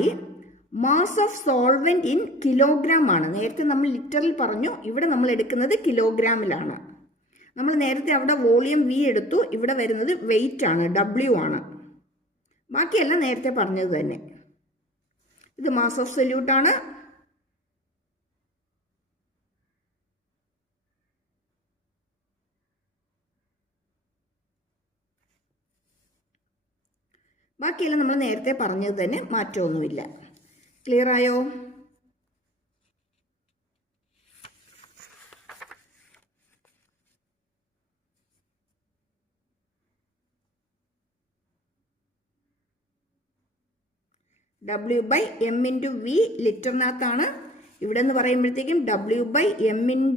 mass of solvent in kilogram ആണ്. നേരത്തെ നമ്മൾ ലിറ്ററിൽ പറഞ്ഞു, ഇവിടെ നമ്മൾ എടുക്കുന്നത് കിലോഗ്രാമിലാണ്. നമ്മൾ നേരത്തെ അവിടെ വോളിയം V എടുത്തു, ഇവിടെ വരുന്നത് വെയിറ്റ് ആണ്, W ആണ്. ബാക്കിയെല്ലാം നേരത്തെ പറഞ്ഞത് തന്നെ. ഇത് മാസ് ഓഫ് സൊല്യൂട്ട് ആണ്. ബാക്കിയെല്ലാം നമ്മൾ നേരത്തെ പറഞ്ഞത് തന്നെ, മാറ്റമൊന്നുമില്ല. ക്ലിയർ ആയോ? W/M/V ലിറ്ററിനകത്താണ്. ഇവിടെ എന്ന് പറയുമ്പോഴത്തേക്കും W/M/V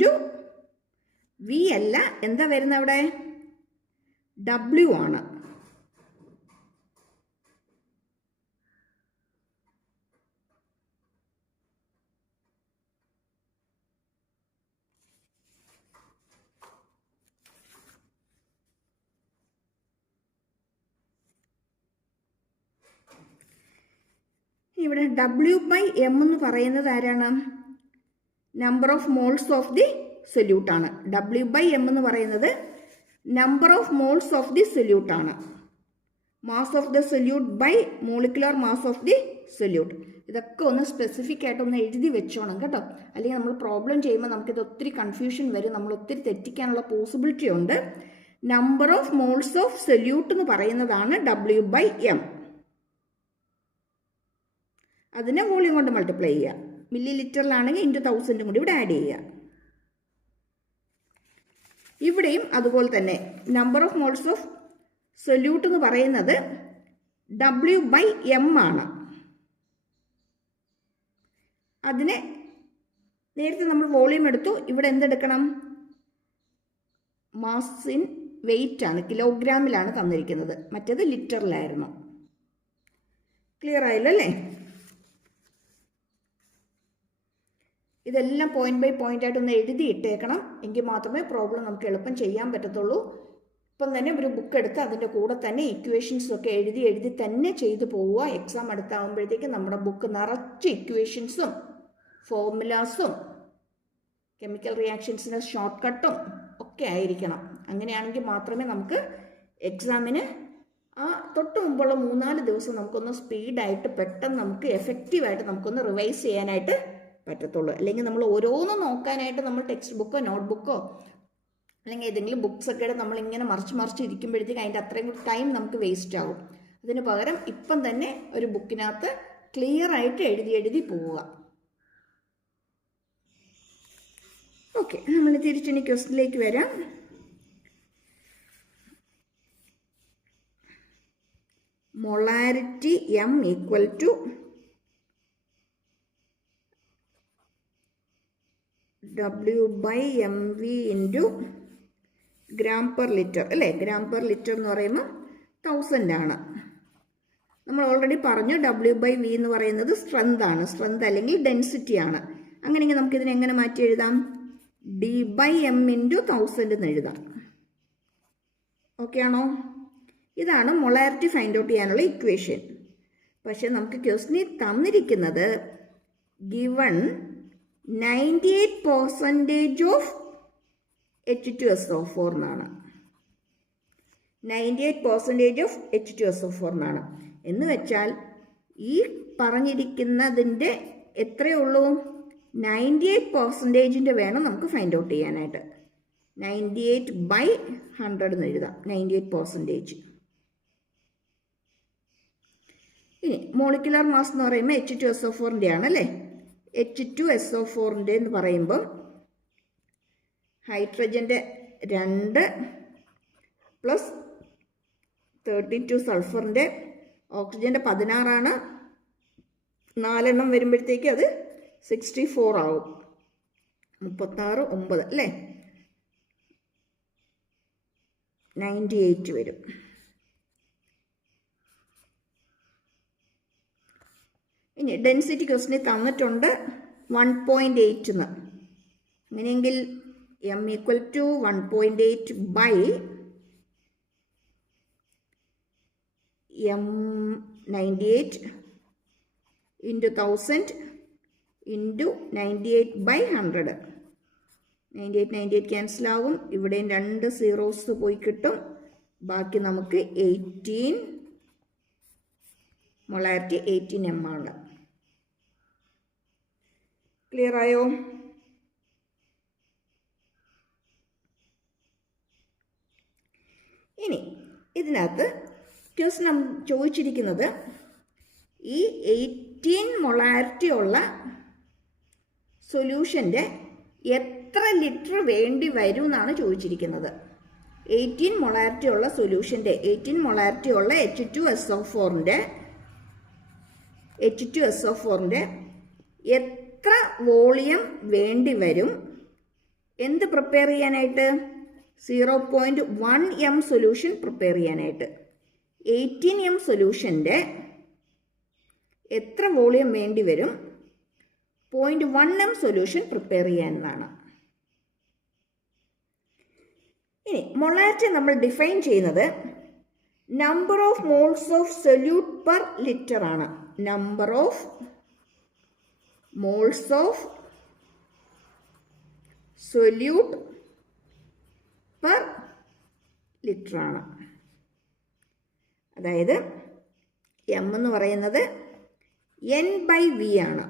അല്ല, എന്താ വരുന്നത് അവിടെ? W ആണ്. ഇവിടെ W/M എന്ന് പറയുന്നത് ആരാണ്? Number of moles of the solute ആണ്. W/M എന്ന് പറയുന്നത് number of moles of the solute ആണ്. Mass of the solute by molecular mass of the solute. ഇതൊക്കെ ഒന്ന് സ്പെസിഫിക് ആയിട്ട് ഒന്ന് എഴുതി വെച്ചോണം കേട്ടോ. അല്ലെങ്കിൽ നമ്മൾ പ്രോബ്ലം ചെയ്യുമ്പോൾ നമുക്കിത് ഒത്തിരി കൺഫ്യൂഷൻ വരും, നമ്മൾ ഒത്തിരി തെറ്റിക്കാനുള്ള പോസിബിലിറ്റി ഉണ്ട്. Number of moles of solute എന്ന് പറയുന്നതാണ് W/M. അതിനെ വോളിയം കൊണ്ട് മൾട്ടിപ്ലൈ ചെയ്യുക. മില്ലി ലിറ്ററിലാണെങ്കിൽ ഇൻറ്റു 1000 കൂടി ഇവിടെ ആഡ് ചെയ്യുക. ഇവിടെയും അതുപോലെ തന്നെ number of moles of solute എന്ന് പറയുന്നത് W/M ആണ്. അതിനെ നേരത്തെ നമ്മൾ വോളിയം എടുത്തു, ഇവിടെ എന്തെടുക്കണം? മാസ് ഇൻ വെയിറ്റ് ആണ്, കിലോഗ്രാമിലാണ് തന്നിരിക്കുന്നത്, മറ്റേത് ലിറ്ററിലായിരുന്നു. ക്ലിയർ ആയല്ലോ അല്ലേ? ഇതെല്ലാം പോയിന്റ് ബൈ പോയിന്റ് ആയിട്ടൊന്ന് എഴുതി ഇട്ടേക്കണം, എങ്കിൽ മാത്രമേ പ്രോബ്ലം നമുക്ക് എളുപ്പം ചെയ്യാൻ പറ്റത്തുള്ളൂ. ഇപ്പം തന്നെ ഒരു ബുക്ക് എടുത്ത് അതിൻ്റെ കൂടെ തന്നെ ഇക്വേഷൻസ് ഒക്കെ എഴുതി തന്നെ ചെയ്തു പോവുക. എക്സാം അടുത്താകുമ്പോഴത്തേക്ക് നമ്മുടെ ബുക്ക് നിറച്ച് ഇക്വേഷൻസും ഫോർമുലാസും കെമിക്കൽ റിയാക്ഷൻസിന് ഷോർട്ട് കട്ടും ഒക്കെ ആയിരിക്കണം. അങ്ങനെയാണെങ്കിൽ മാത്രമേ നമുക്ക് എക്സാമിന് ആ തൊട്ട് മുമ്പുള്ള 3-4 ദിവസം നമുക്കൊന്ന് സ്പീഡായിട്ട് പെട്ടെന്ന് നമുക്ക് എഫക്റ്റീവായിട്ട് നമുക്കൊന്ന് റിവൈസ് ചെയ്യാനായിട്ട് പറ്റത്തുള്ളൂ. അല്ലെങ്കിൽ നമ്മൾ ഓരോന്നും നോക്കാനായിട്ട് നമ്മൾ ടെക്സ്റ്റ് ബുക്കോ നോട്ട് ബുക്കോ അല്ലെങ്കിൽ ഏതെങ്കിലും ബുക്സ് ഒക്കെ നമ്മളിങ്ങനെ മറിച്ച് ഇരിക്കുമ്പോഴത്തേക്ക് അതിൻ്റെ അത്രയും കൂടി ടൈം നമുക്ക് വേസ്റ്റ് ആകും. അതിന് പകരം ഇപ്പം തന്നെ ഒരു ബുക്കിനകത്ത് ക്ലിയർ ആയിട്ട് എഴുതി പോവുക. ഓക്കെ, നമ്മൾ തിരിച്ചിനി ക്വസ്റ്റ്യനിലേക്ക് വരാം. Molarity M equal to W/MV into gram per litre അല്ലേ? ഗ്രാം പെർ ലിറ്റർ എന്ന് പറയുമ്പോൾ 1000 ആണ്. നമ്മൾ ഓൾറെഡി പറഞ്ഞു W/V എന്ന് പറയുന്നത് സ്ട്രെങ്ത് ആണ്, സ്ട്രെങ്ത് അല്ലെങ്കിൽ ഡെൻസിറ്റി ആണ്. അങ്ങനെയെങ്കിൽ നമുക്കിതിനെ എങ്ങനെ മാറ്റി എഴുതാം? D/M ഇൻറ്റു 1000 എന്ന് എഴുതാം. ഓക്കെ ആണോ? ഇതാണ് മൊളാരിറ്റി ഫൈൻഡ് ഔട്ട് ചെയ്യാനുള്ള ഇക്വേഷൻ. പക്ഷെ നമുക്ക് ക്വസ്റ്റ്യനിൽ തന്നിരിക്കുന്നത് ഗിവൺ 98% ഓഫ് H2SO4 എന്നാണ്. 98% ഓഫ് H2SO4 എന്നാണ്. എന്ന് വെച്ചാൽ ഈ പറഞ്ഞിരിക്കുന്നതിൻ്റെ എത്രയുള്ളൂ? 98% വേണം നമുക്ക് ഫൈൻഡ് ഔട്ട് ചെയ്യാനായിട്ട്. 98/100 എന്ന് എഴുതാം, 98%. ഇനി മോളിക്കുലർ മാസ് എന്ന് പറയുമ്പോൾ H2SO4 ആണല്ലേ. H2SO4 എന്ന് പറയുമ്പം ഹൈഡ്രജൻ്റെ 2 പ്ലസ് 32 സൾഫറിൻ്റെ, ഓക്സിജൻ്റെ 16 ആണ്. 4 എണ്ണം വരുമ്പോഴത്തേക്ക് അത് 64 ആവും. 36 9 അല്ലേ, 98 വരും. ഇനി ഡെൻസിറ്റി ക്വസ്റ്റിന് തന്നിട്ടുണ്ട് 1.8 എന്ന്. അങ്ങനെയെങ്കിൽ M equal to 1.8 by M 98 into 1000 into 98/100. 98 cancel ആകും. ഇവിടെയും 2 സീറോസ് പോയി കിട്ടും. ബാക്കി നമുക്ക് 18 മൊളാരിറ്റി 18 M ആണ്. ക്ലിയർ ആയോ? ഇനി ഇതിനകത്ത് ക്വസ്റ്റ്യൻ ചോദിച്ചിരിക്കുന്നത് ഈ 18 മൊളാരിറ്റി ഉള്ള സൊല്യൂഷൻ്റെ എത്ര ലിറ്റർ വേണ്ടി വരും എന്നാണ് ചോദിച്ചിരിക്കുന്നത്. 18 മൊളാരിറ്റി ഉള്ള സൊല്യൂഷൻ്റെ 18 മൊളാരിറ്റി ഉള്ള H2SO4 H2SO4-ൻ്റെ എത്ര വോളിയം വേണ്ടി വരും എന്ത് പ്രിപ്പയർ ചെയ്യാനായിട്ട്? 0.1 m സൊല്യൂഷൻ പ്രിപ്പയർ ചെയ്യാനായിട്ട്. 18 m സൊല്യൂഷൻ്റെ എത്ര വോളിയം വേണ്ടി വരും 0.1 m സൊല്യൂഷൻ പ്രിപ്പയർ ചെയ്യാനാണ്. ഇനി മൊളാരിറ്റി നമ്മൾ ഡിഫൈൻ ചെയ്യുന്നത് number of moles of solute per litre ആണ്. Number of moles of solute per litre ആണ്. അതായത് എം എന്ന് പറയുന്നത് n/v ആണ്.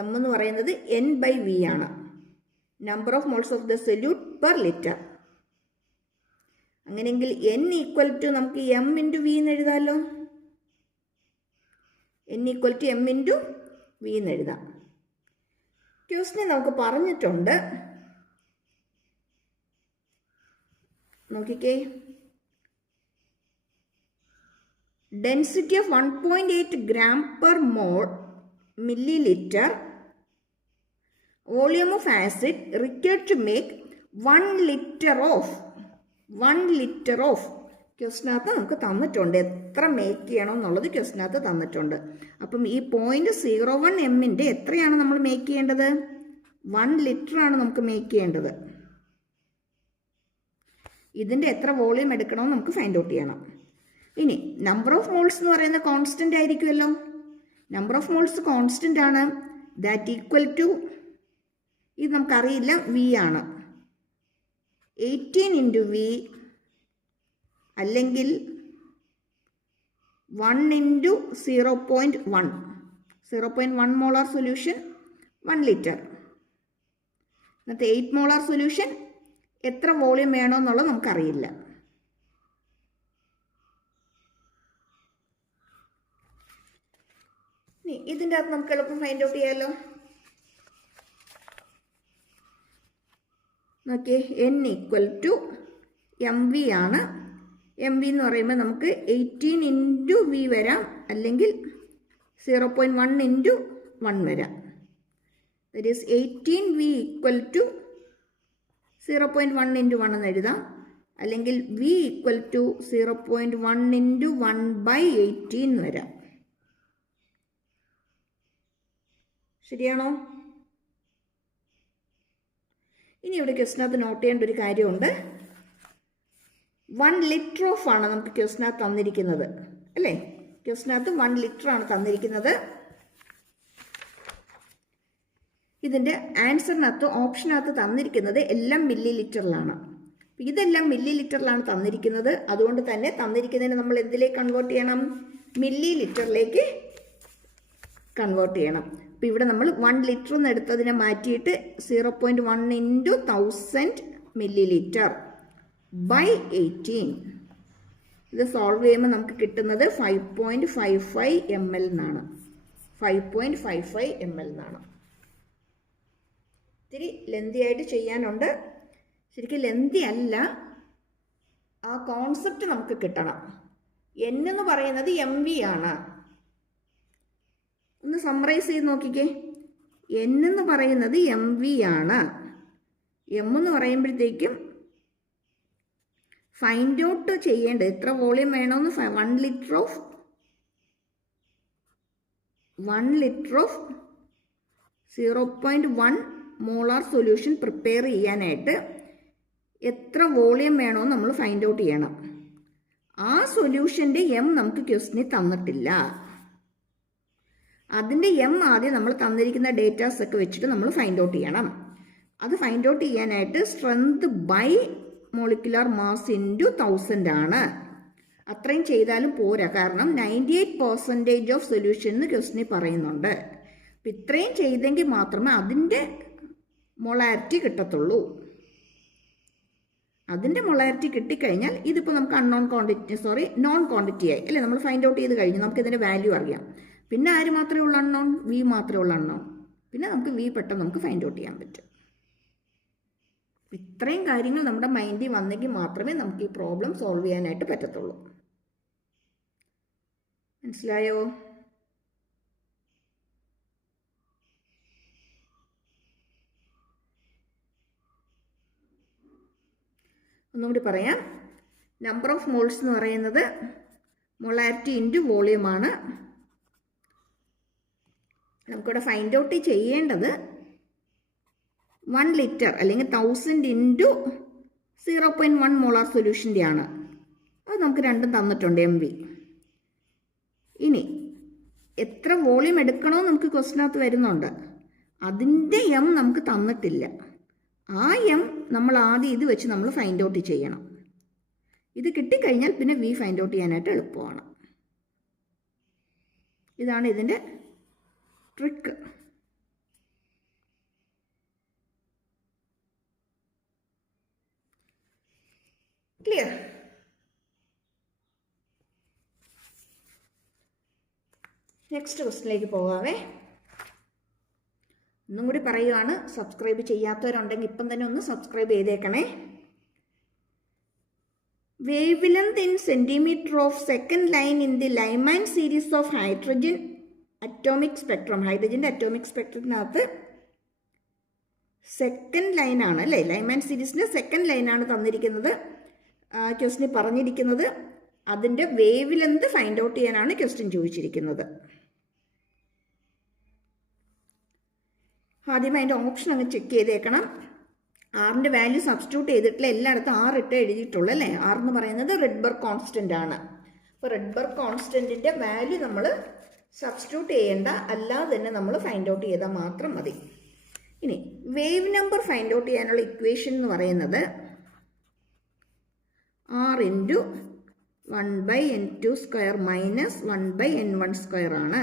എം എന്ന് പറയുന്നത് n/v ആണ്. Number of moles of the solute per litre. അങ്ങനെയെങ്കിൽ n ഈക്വൽ ടു നമുക്ക് m ഇൻറ്റു വി എന്ന് എഴുതാമല്ലോ. n equal to m into V എന്ന് എഴുതാം. ക്വസ്റ്റ്യൻ നമുക്ക് പറഞ്ഞിട്ടുണ്ട്, നോക്കിക്കേ, density of 1.8 gram per milliliter volume of acid required to make 1 liter of ക്വസ്റ്റിനകത്ത് നമുക്ക് തന്നിട്ടുണ്ട്. എത്ര മേക്ക് ചെയ്യണം എന്നുള്ളത് ക്വസ്റ്റിനകത്ത് തന്നിട്ടുണ്ട്. അപ്പം ഈ 0.01 m-ൻ്റെ എത്രയാണ് നമ്മൾ മേക്ക് ചെയ്യേണ്ടത്? 1 ലിറ്റർ ആണ് നമുക്ക് മേക്ക് ചെയ്യേണ്ടത്. ഇതിൻ്റെ എത്ര വോളിയം എടുക്കണമെന്ന് നമുക്ക് ഫൈൻഡ് ഔട്ട് ചെയ്യണം. ഇനി നമ്പർ ഓഫ് മോൾസ് എന്ന് പറയുന്ന കോൺസ്റ്റൻ്റ് ആയിരിക്കുമല്ലോ. നമ്പർ ഓഫ് മോൾസ് കോൺസ്റ്റൻ്റ് ആണ്. ദാറ്റ് ഈക്വൽ ടു, ഇത് നമുക്കറിയില്ല, വി ആണ്. 18 ഇൻറ്റു വി അല്ലെങ്കിൽ 1 ഇൻറ്റു 0.1 മോളാർ സൊല്യൂഷൻ 1 ലിറ്റർ. എന്നിട്ട് 8 മോളാർ സൊല്യൂഷൻ എത്ര വോളിയം വേണമെന്നുള്ളത് നമുക്കറിയില്ല. ഇതിൻ്റെ അകത്ത് നമുക്ക് എളുപ്പം ഫൈൻഡ് ഔട്ട് ചെയ്യാമല്ലോ. നോക്കിയേ, n ഈക്വൽ ടു mv ആണ്. mv എന്ന് പറയുമ്പോൾ നമുക്ക് 18 ഇൻറ്റു വി വരാം, അല്ലെങ്കിൽ 0.1 ഇൻറ്റു 1 വരാം. That is 18v equal to 0.1 into 1 എന്ന് എഴുതാം, അല്ലെങ്കിൽ v ഈക്വൽ ടു 0.1 ഇൻറ്റു 1/18 എന്ന് വരാം. ശരിയാണോ? ഇനി ഇവിടെ ക്വസ്റ്റിനകത്ത് നോട്ട് ചെയ്യേണ്ട ഒരു കാര്യമുണ്ട്. 1 ലിറ്റർ ഓഫ് ആണ് നമുക്ക് ക്വസ്റ്റിനകത്ത് തന്നിരിക്കുന്നത്, അല്ലേ? ക്വസ്റ്റിനകത്ത് 1 ലിറ്റർ ആണ് തന്നിരിക്കുന്നത്. ഇതിൻ്റെ ആൻസറിനകത്ത് ഓപ്ഷനകത്ത് തന്നിരിക്കുന്നത് എല്ലാം മില്ലി ലിറ്ററിലാണ്. ഇതെല്ലാം മില്ലി ലിറ്ററിലാണ് തന്നിരിക്കുന്നത്. അതുകൊണ്ട് തന്നെ തന്നിരിക്കുന്നതിന് നമ്മൾ എന്തിലേക്ക് കൺവേർട്ട് ചെയ്യണം? മില്ലി ലിറ്ററിലേക്ക് കൺവേർട്ട് ചെയ്യണം. അപ്പോൾ ഇവിടെ നമ്മൾ 1 ലിറ്റർ എന്ന് എടുത്തതിനെ മാറ്റിയിട്ട് 0.1 ഇൻറ്റു 1000 മില്ലി ലിറ്റർ ബൈ 18. ഇത് സോൾവ് ചെയ്യുമ്പോൾ നമുക്ക് കിട്ടുന്നത് 5.55 ml എന്നാണ്. 5.55 ml എന്നാണ്. ഇത്തിരി ലെന്തി ആയിട്ട് ചെയ്യാനുണ്ട്. ശരിക്കും ലെന്തി അല്ല, ആ കോൺസെപ്റ്റ് നമുക്ക് കിട്ടണം. n എന്ന് പറയുന്നത് mv ആണ്. ഒന്ന് സമ്മറൈസ് ചെയ്ത് നോക്കിക്കേ. n എന്ന് പറയുന്നത് mv ആണ്. m എന്ന് പറയുമ്പോഴത്തേക്കും ഫൈൻഡ് ഔട്ട് ചെയ്യേണ്ടത് എത്ര വോളിയം വേണമെന്ന് 1 litre of 0.1 molar solution prepare ചെയ്യാനായിട്ട് എത്ര വോളിയം വേണമെന്ന് നമ്മൾ ഫൈൻഡ് ഔട്ട് ചെയ്യണം. ആ സൊല്യൂഷൻ്റെ m നമുക്ക് ക്വസ്റ്റിനിൽ തന്നിട്ടില്ല. അതിൻ്റെ m ആദ്യം നമ്മൾ തന്നിരിക്കുന്ന ഡേറ്റാസ് ഒക്കെ വെച്ചിട്ട് നമ്മൾ ഫൈൻഡ് ഔട്ട് ചെയ്യണം. അത് ഫൈൻഡ് ഔട്ട് ചെയ്യാനായിട്ട് strength by molecular mass into 1000 ആണ്. അത്രയും ചെയ്താലും പോരാ, കാരണം 98% ഓഫ് സൊല്യൂഷൻ എന്ന് ക്വസ്റ്റിനിൽ പറയുന്നുണ്ട്. അപ്പം ഇത്രയും ചെയ്തെങ്കിൽ മാത്രമേ അതിൻ്റെ മൊളാരിറ്റി കിട്ടത്തുള്ളൂ. അതിൻ്റെ മൊളാരിറ്റി കിട്ടിക്കഴിഞ്ഞാൽ ഇതിപ്പോൾ നമുക്ക് നോൺ ക്വാണ്ടിറ്റി ആയി, അല്ലേ? നമ്മൾ ഫൈൻഡ് ഔട്ട് ചെയ്ത് കഴിഞ്ഞു, നമുക്ക് ഇതിൻ്റെ വാല്യൂ അറിയാം. പിന്നെ ആര് മാത്രമേ ഉള്ളൂ അൺനോൺ? വി മാത്രമേ ഉള്ളൂ അൺനോൺ. പിന്നെ നമുക്ക് വി പെട്ടെന്ന് നമുക്ക് ഫൈൻഡ് ഔട്ട് ചെയ്യാൻ പറ്റും. ഇത്രയും കാര്യങ്ങൾ നമ്മുടെ മൈൻഡിൽ വന്നെങ്കിൽ മാത്രമേ നമുക്ക് ഈ പ്രോബ്ലം സോൾവ് ചെയ്യാനായിട്ട് പറ്റത്തുള്ളൂ. മനസ്സിലായോ? ഒന്നുകൂടി പറയാം. നമ്പർ ഓഫ് മോൾസ് എന്ന് പറയുന്നത് മൊളാരിറ്റി ഇൻറ്റു വോളിയമാണ്. നമുക്കിവിടെ ഫൈൻഡ് ഔട്ട് ചെയ്യേണ്ടത് 1 ലിറ്റർ അല്ലെങ്കിൽ 1000 ഇൻറ്റു 0.1 മോളാർ സൊല്യൂഷൻ്റെ ആണ്. അത് നമുക്ക് രണ്ടും തന്നിട്ടുണ്ട് MV. ഇനി എത്ര വോളിയം എടുക്കണോ നമുക്ക് ക്വസ്റ്റിനകത്ത് വരുന്നുണ്ട്. അതിൻ്റെ M നമുക്ക് തന്നിട്ടില്ല. ആ M നമ്മൾ ആദ്യം ഇത് വെച്ച് നമ്മൾ ഫൈൻഡ് ഔട്ട് ചെയ്യണം. ഇത് കിട്ടിക്കഴിഞ്ഞാൽ പിന്നെ V ഫൈൻഡ് ഔട്ട് ചെയ്യാനായിട്ട് എളുപ്പമാണ്. ഇതാണ് ഇതിൻ്റെ ട്രിക്ക്. ക്ലിയർ? നെക്സ്റ്റ് ക്വസ്റ്റിനിലേക്ക് പോകാവേ. ഒന്നും കൂടി പറയുവാണ്, സബ്സ്ക്രൈബ് ചെയ്യാത്തവരുണ്ടെങ്കിൽ ഇപ്പം തന്നെ ഒന്ന് സബ്സ്ക്രൈബ് ചെയ്തേക്കണേ. Wavelength in centimetre of second line in the Lyman series of hydrogen atomic spectrum. ഹൈഡ്രജൻ്റെ അറ്റോമിക് സ്പെക്ട്രത്തിനകത്ത് സെക്കൻഡ് ലൈനാണ് അല്ലേ, ലൈമാൻ സീരീസിൻ്റെ സെക്കൻഡ് ലൈനാണ് തന്നിരിക്കുന്നത്. ക്വസ്റ്റിന് പറഞ്ഞിരിക്കുന്നത് അതിൻ്റെ വേവ് ലെങ്ത് ഫൈൻഡ് ഔട്ട് ചെയ്യാനാണ് ക്വസ്റ്റ്യൻ ചോദിച്ചിരിക്കുന്നത്. ആദ്യം അതിൻ്റെ ഓപ്ഷൻ അങ്ങ് ചെക്ക് ചെയ്തേക്കണം. ആറിൻ്റെ വാല്യൂ സബ്സ്റ്റിറ്റ്യൂട്ട് ചെയ്തിട്ടില്ല, എല്ലായിടത്തും 6 ഇട്ട് എഴുതിയിട്ടുള്ളൂ അല്ലേ. 6 എന്ന് പറയുന്നത് റെഡ്ബർഗ് കോൺസ്റ്റൻ്റ് ആണ്. അപ്പോൾ റെഡ്ബർഗ് കോൺസ്റ്റൻറ്റിൻ്റെ വാല്യൂ നമ്മൾ സബ്സ്റ്റിറ്റ്യൂട്ട് ചെയ്യേണ്ട, അല്ലാതെ തന്നെ നമ്മൾ ഫൈൻഡ് ഔട്ട് ചെയ്താൽ മാത്രം മതി. ഇനി വേവ് നമ്പർ ഫൈൻഡ് ഔട്ട് ചെയ്യാനുള്ള ഇക്വേഷൻ എന്ന് പറയുന്നത് R into 1/n2² minus 1/n1² ആണ്.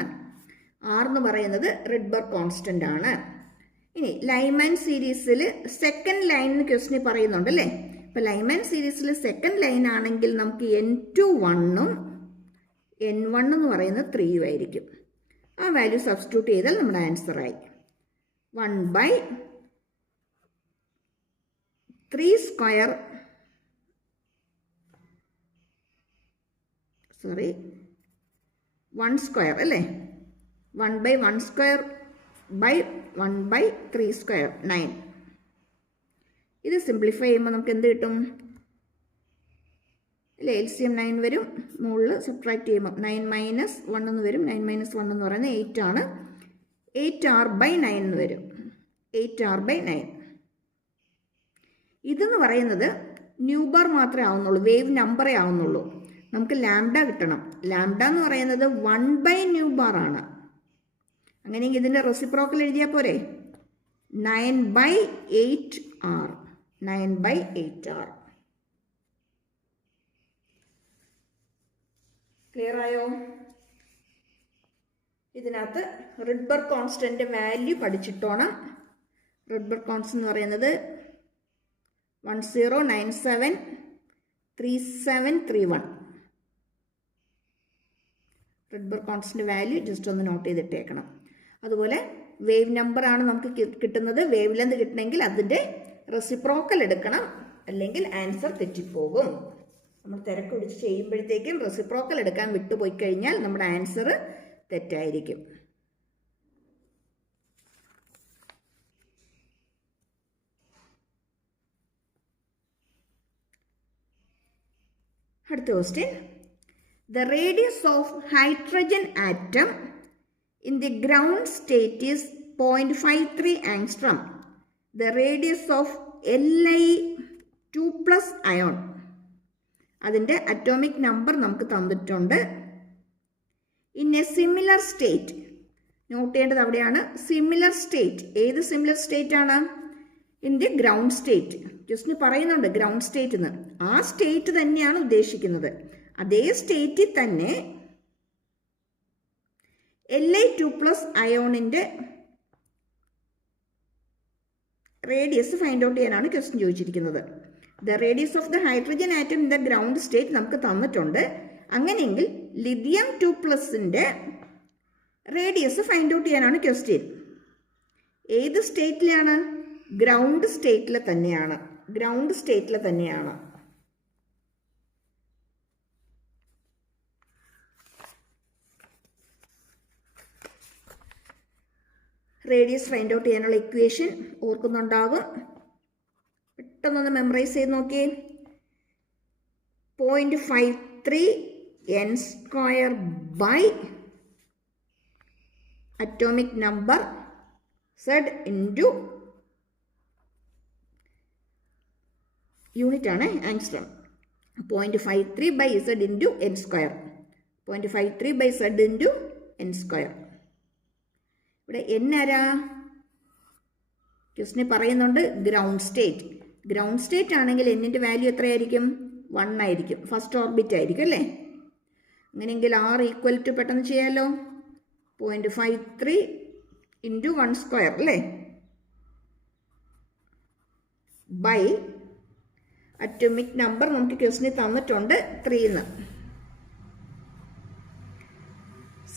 R എന്ന് പറയുന്നത് റെഡ്ബർഗ് കോൺസ്റ്റൻ്റ് ആണ്. ഇനി ലൈമാൻ സീരീസിൽ സെക്കൻഡ് ലൈൻ എന്ന് ക്വസ്റ്റിന് പറയുന്നുണ്ട് അല്ലേ. ഇപ്പോൾ ലൈമാൻ സീരീസിൽ സെക്കൻഡ് ലൈൻ ആണെങ്കിൽ നമുക്ക് N2 1ഉം N1 എന്ന് പറയുന്നത് 3 ആയിരിക്കും. ആ വാല്യൂ സബ്സ്റ്റിറ്റ്യൂട്ട് ചെയ്താൽ നമ്മുടെ ആൻസറായി 1/3² 1² അല്ലേ. 1/1² ബൈ 1/3², 9. ഇത് സിംപ്ലിഫൈ ചെയ്യുമ്പോൾ നമുക്ക് എന്ത് കിട്ടും അല്ലേ. LCM 9 വരും, മുകളിൽ സബ്ട്രാക്ട് ചെയ്യുമ്പോൾ 9 മൈനസ് 1 എന്ന് വരും. 9 മൈനസ് 1 എന്ന് പറയുന്നത് 8 ആണ്. 8R/9 എന്ന് വരും. 8R/9. ഇതെന്ന് പറയുന്നത് ന്യൂ ബാർ മാത്രമേ ആവുന്നുള്ളൂ, വേവ് നമ്പറേ ആവുന്നുള്ളൂ. നമുക്ക് ലാംഡ കിട്ടണം. ലാംഡ എന്ന് പറയുന്നത് 1/ന്യൂ ബാർ ആണ്. അങ്ങനെയെങ്കിൽ ഇതിൻ്റെ റെസിപ്രോക്കൽ എഴുതിയാൽ പോരെ. 9/8R. 9/8R. ക്ലിയർ ആയോ? ഇതിനകത്ത് റെഡ്ബർഗ് കോൺസ്റ്റൻ്റ് വാല്യൂ പഠിച്ചിട്ടോണം. റെഡ്ബർഗ് കോൺസ്റ്റൻ്റ് എന്ന് പറയുന്നത് 10973731. റെഡ്ബർഗ് കോൺസ്റ്റൻ്റ് വാല്യൂ ജസ്റ്റ് ഒന്ന് നോട്ട് ചെയ്തിട്ടേക്കണം. അതുപോലെ വേവ് നമ്പർ ആണ് നമുക്ക് കിട്ടുന്നത്. വേവ് ലെന്ത് കിട്ടണമെങ്കിൽ അതിൻ്റെ റെസിപ്രോക്കൽ എടുക്കണം, അല്ലെങ്കിൽ ആൻസർ തെറ്റിപ്പോകും. നമ്മൾ തിരക്ക് പിടിച്ച് ചെയ്യുമ്പോഴത്തേക്കും റെസിപ്രോക്കൽ എടുക്കാൻ വിട്ടുപോയി കഴിഞ്ഞാൽ നമ്മുടെ ആൻസർ തെറ്റായിരിക്കും. അടുത്ത question. The radius of hydrogen atom in the ground state is 0.53 angstrom. The radius of Li2+ ion. അതിൻ്റെ അറ്റോമിക് നമ്പർ നമുക്ക് തന്നിട്ടുണ്ട്. In a similar state, note ചെയ്യേണ്ടത് അവിടെയാണ്. സിമിലർ സ്റ്റേറ്റ്, ഏത് സിമിലർ സ്റ്റേറ്റ് ആണ്? In the ground state. Just പറയുന്നുണ്ട് ground state എന്ന്. ആ സ്റ്റേറ്റ് തന്നെയാണ് ഉദ്ദേശിക്കുന്നത്. അതേ സ്റ്റേറ്റിൽ തന്നെ Li2+ അയോണിൻ്റെ റേഡിയസ് ഫൈൻഡ് ഔട്ട് ചെയ്യാനാണ് ക്വസ്റ്റ്യൻ ചോദിച്ചിരിക്കുന്നത്. The radius of the hydrogen atom in the ground state നമുക്ക് തന്നിട്ടുണ്ട്. അങ്ങനെയെങ്കിൽ ലിഥിയം 2+ൻ്റെ റേഡിയസ് ഫൈൻഡ് ഔട്ട് ചെയ്യാനാണ് ക്വസ്റ്റ്യൻ. ഏത് സ്റ്റേറ്റിലാണ്? ഗ്രൗണ്ട് സ്റ്റേറ്റിൽ തന്നെയാണ്. ഗ്രൗണ്ട് സ്റ്റേറ്റിൽ തന്നെയാണ്. റേഡിയസ് ഫൈൻഡ് ഔട്ട് ചെയ്യാനുള്ള ഇക്വേഷൻ ഓർക്കുന്നുണ്ടാകും. പെട്ടെന്നൊന്ന് മെമ്മറൈസ് ചെയ്ത് നോക്കിയേ. 0.53 n square by atomic number Z into unit ആണ് angstrom. 0.53 by Z into n square. 0.53 by Z into n square. ഇവിടെ n ആരാ? ക്വസ്റ്റിന് പറയുന്നുണ്ട് ഗ്രൗണ്ട് സ്റ്റേറ്റ്. ഗ്രൗണ്ട് സ്റ്റേറ്റ് ആണെങ്കിൽ എന്നിൻ്റെ വാല്യൂ എത്രയായിരിക്കും? 1 ആയിരിക്കും. ഫസ്റ്റ് ഓർബിറ്റ് ആയിരിക്കും അല്ലേ? അങ്ങനെയെങ്കിൽ R ഈക്വൽ ടു പെട്ടെന്ന് ചെയ്യാമല്ലോ. 0.53 ഇൻറ്റു 1 സ്ക്വയർ അല്ലേ? ബൈ അറ്റോമിക് നമ്പർ നമുക്ക് ക്വസ്റ്റിന് തന്നിട്ടുണ്ട് 3 എന്ന്.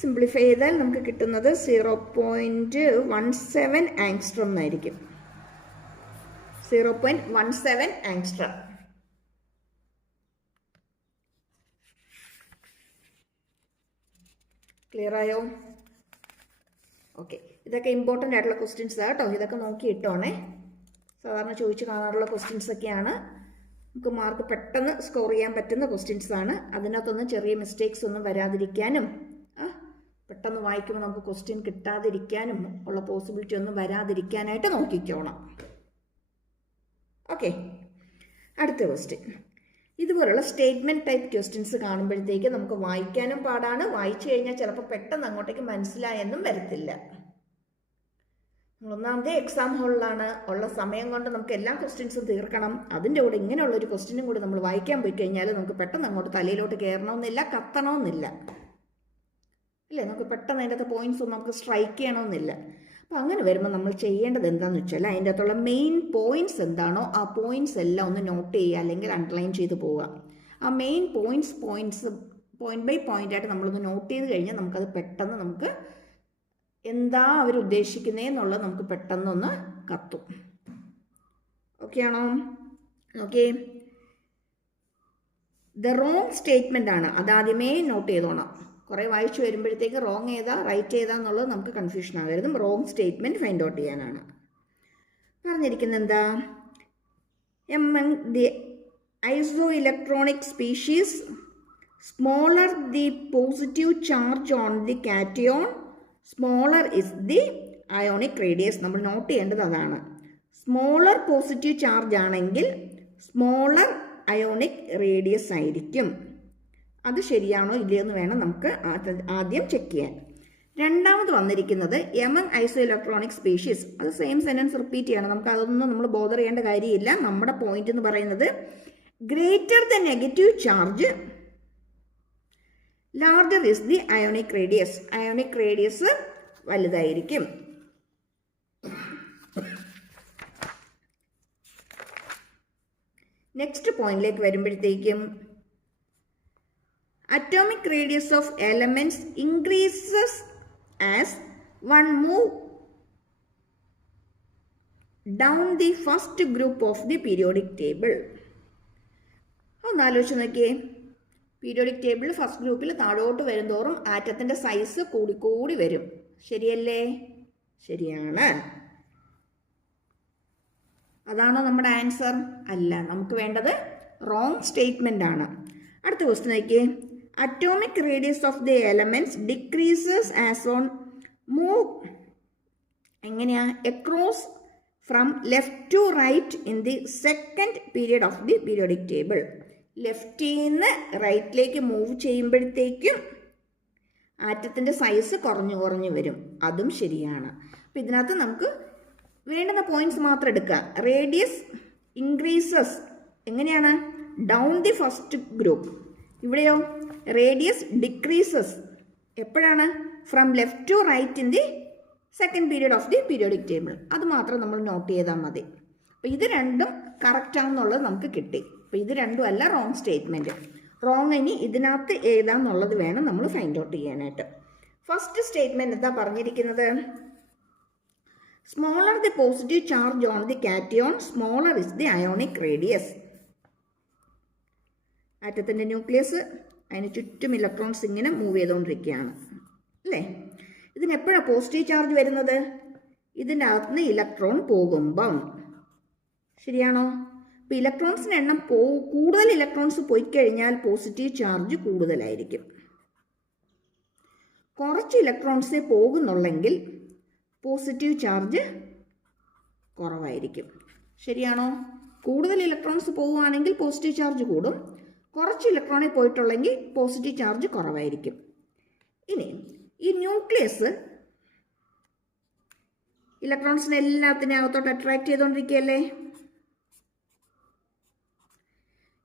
സിംപ്ലിഫൈ ചെയ്താൽ നമുക്ക് കിട്ടുന്നത് 0.17 ആങ്സ്ട്രോം എന്നായിരിക്കും. 0.17 ആങ്സ്ട്രോം. ക്ലിയർ ആയോ? ഓക്കെ, ഇതൊക്കെ ഇമ്പോർട്ടൻ്റ് ആയിട്ടുള്ള ക്വസ്റ്റ്യൻസ് കേട്ടോ. ഇതൊക്കെ നോക്കി ഇട്ടോണേ. സാധാരണ ചോദിച്ചു കാണാറുള്ള ക്വസ്റ്റ്യൻസ് ഒക്കെയാണ്. നമുക്ക് മാർക്ക് പെട്ടെന്ന് സ്കോർ ചെയ്യാൻ പറ്റുന്ന ക്വസ്റ്റ്യൻസ് ആണ്. അതിനകത്തൊന്നും ചെറിയ മിസ്റ്റേക്സ് ഒന്നും വരാതിരിക്കാനും പെട്ടെന്ന് വായിക്കുമ്പോൾ നമുക്ക് ക്വസ്റ്റ്യൻ കിട്ടാതിരിക്കാനും ഉള്ള പോസിബിലിറ്റി ഒന്നും വരാതിരിക്കാനായിട്ട് നോക്കിക്കോണം. ഓക്കെ, അടുത്ത ക്വസ്റ്റ്യൻ. ഇതുപോലുള്ള സ്റ്റേറ്റ്മെൻറ്റ് ടൈപ്പ് ക്വസ്റ്റ്യൻസ് കാണുമ്പോഴത്തേക്ക് നമുക്ക് വായിക്കാനും പാടാണ്. വായിച്ചു കഴിഞ്ഞാൽ ചിലപ്പോൾ പെട്ടെന്ന് അങ്ങോട്ടേക്ക് മനസ്സിലായെന്നും വരത്തില്ല. ഒന്നാമത്തെ എക്സാം ഹോളിലാണ്. ഉള്ള സമയം കൊണ്ട് നമുക്ക് എല്ലാ ക്വസ്റ്റ്യൻസും തീർക്കണം. അതിൻ്റെ കൂടെ ഇങ്ങനെയുള്ളൊരു ക്വസ്റ്റ്യനും കൂടി നമ്മൾ വായിക്കാൻ പോയി കഴിഞ്ഞാൽ നമുക്ക് പെട്ടെന്ന് അങ്ങോട്ട് തലയിലോട്ട് കയറണമെന്നില്ല, കത്തണമെന്നില്ല അല്ലേ? നമുക്ക് പെട്ടെന്ന് അതിൻ്റെ അകത്ത് പോയിന്റ്സ് ഒന്നും നമുക്ക് സ്ട്രൈക്ക് ചെയ്യണമെന്നില്ല. അപ്പോൾ അങ്ങനെ വരുമ്പോൾ നമ്മൾ ചെയ്യേണ്ടത് എന്താണെന്ന് വെച്ചാൽ അതിൻ്റെ അകത്തുള്ള മെയിൻ പോയിന്റ്സ് എന്താണോ ആ പോയിന്റ്സ് എല്ലാം ഒന്ന് നോട്ട് ചെയ്യുക, അല്ലെങ്കിൽ അണ്ടർലൈൻ ചെയ്ത് പോവുക. ആ main points point by point ആയിട്ട് നമ്മളൊന്ന് നോട്ട് ചെയ്ത് കഴിഞ്ഞാൽ നമുക്കത് പെട്ടെന്ന് നമുക്ക് എന്താ അവർ ഉദ്ദേശിക്കുന്നതെന്നുള്ളത് നമുക്ക് പെട്ടെന്നൊന്ന് കത്തും. ഓക്കെ ആണോ? ഓക്കെ, ദ റോങ് സ്റ്റേറ്റ്മെൻ്റ് ആണ്. അതാദ്യമേ നോട്ട് ചെയ്തോണം. കുറേ വായിച്ചു വരുമ്പോഴത്തേക്ക് റോങ് ഏതാ റൈറ്റ് ഏതാന്നുള്ളത് നമുക്ക് കൺഫ്യൂഷൻ ആകരുത്. റോങ് സ്റ്റേറ്റ്മെൻറ്റ് ഫൈൻഡ് ഔട്ട് ചെയ്യാനാണ് പറഞ്ഞിരിക്കുന്നത്. എന്താ? Among the iso electronic species smaller the positive charge on the cation, smaller is the ionic radius. നമ്മൾ നോട്ട് ചെയ്യേണ്ടത് അതാണ്. സ്മോളർ പോസിറ്റീവ് ചാർജ് ആണെങ്കിൽ സ്മോളർ അയോണിക് റേഡിയസ് ആയിരിക്കും. അത് ശരിയാണോ ഇല്ലയോ എന്ന് വേണം നമുക്ക് ആദ്യം ചെക്ക് ചെയ്യാൻ. രണ്ടാമത് വന്നിരിക്കുന്നത് എമംഗ് ഐസോ ഇലക്ട്രോണിക് സ്പീഷീസ്. അത് സെയിം സെൻറ്റൻസ് റിപ്പീറ്റ് ചെയ്യണം. നമുക്ക് അതൊന്നും നമ്മൾ ബോദർ ചെയ്യേണ്ട കാര്യമില്ല. നമ്മുടെ പോയിന്റ് എന്ന് പറയുന്നത് greater the negative charge, larger is the ionic radius. Ionic radius വലുതായിരിക്കും. നെക്സ്റ്റ് പോയിന്റിലേക്ക് വരുമ്പോഴത്തേക്കും atomic radius of elements increases as one move down the first group of the periodic table. ഒന്ന് ആലോചിച്ച് നോക്കിയേ. പീരിയോഡിക് ടേബിളിൽ ഫസ്റ്റ് ഗ്രൂപ്പിൽ താഴോട്ട് വരുന്തോറും ആറ്റത്തിൻ്റെ സൈസ് കൂടിക്കൂടി വരും. ശരിയല്ലേ? ശരിയാണ്. അതാണോ നമ്മുടെ ആൻസർ? അല്ല, നമുക്ക് വേണ്ടത് റോങ് സ്റ്റേറ്റ്മെൻ്റ് ആണ്. അടുത്ത ക്വസ്റ്റ്യൻ നോക്കിയേ. Atomic radius of the elements decreases as on move എങ്ങനെയാ across from left to right in the second period of the periodic table. ലെഫ്റ്റിൽ നിന്ന് റൈറ്റിലേക്ക് മൂവ് ചെയ്യുമ്പോഴത്തേക്കും ആറ്റത്തിൻ്റെ സൈസ് കുറഞ്ഞു കുറഞ്ഞു വരും. അതും ശരിയാണ്. അപ്പം ഇതിനകത്ത് നമുക്ക് വേണ്ടുന്ന പോയിന്റ്സ് മാത്രം എടുക്കുക. റേഡിയസ് ഇൻക്രീസസ് എങ്ങനെയാണ്? Down the first group. ഇവിടെയോ റേഡിയസ് ഡിക്രീസസ് എപ്പോഴാണ്? From left to right in the second period of the periodic table. അത് മാത്രം നമ്മൾ നോട്ട് ചെയ്താൽ മതി. അപ്പോൾ ഇത് രണ്ടും കറക്റ്റാണെന്നുള്ളത് നമുക്ക് കിട്ടി. അപ്പോൾ ഇത് രണ്ടും അല്ല റോങ് സ്റ്റേറ്റ്മെൻറ്റ്. റോങ് ഇനി ഇതിനകത്ത് ഏതാന്നുള്ളത് വേണം നമ്മൾ ഫൈൻഡ് ഔട്ട് ചെയ്യാനായിട്ട്. ഫസ്റ്റ് സ്റ്റേറ്റ്മെൻറ്റ് എന്താ പറഞ്ഞിരിക്കുന്നത്? Smaller the positive charge on the cation, smaller is the ionic radius. ആറ്റത്തിൻ്റെ ന്യൂക്ലിയസ്, അതിന് ചുറ്റും ഇലക്ട്രോൺസ് ഇങ്ങനെ മൂവ് ചെയ്തുകൊണ്ടിരിക്കുകയാണ് അല്ലേ? ഇതിനെപ്പോഴാണ് പോസിറ്റീവ് ചാർജ് വരുന്നത്? ഇതിൻ്റെ അകത്തുനിന്ന് ഇലക്ട്രോൺ പോകുമ്പം. ശരിയാണോ? അപ്പോൾ ഇലക്ട്രോൺസിൻ്റെ എണ്ണം കൂടുതൽ ഇലക്ട്രോൺസ് പോയി കഴിഞ്ഞാൽ പോസിറ്റീവ് ചാർജ് കൂടുതലായിരിക്കും. കുറച്ച് ഇലക്ട്രോൺസേ പോകുന്നുള്ളെങ്കിൽ പോസിറ്റീവ് ചാർജ് കുറവായിരിക്കും. ശരിയാണോ? കൂടുതൽ ഇലക്ട്രോൺസ് പോവുകയാണെങ്കിൽ പോസിറ്റീവ് ചാർജ് കൂടും. കുറച്ച് ഇലക്ട്രോണിൽ പോയിട്ടുള്ളെങ്കിൽ പോസിറ്റീവ് ചാർജ് കുറവായിരിക്കും. ഇനി ഈ ന്യൂക്ലിയസ് ഇലക്ട്രോൺസിനെ എല്ലാത്തിനും അകത്തോട്ട് അട്രാക്ട് ചെയ്തുകൊണ്ടിരിക്കുകയല്ലേ.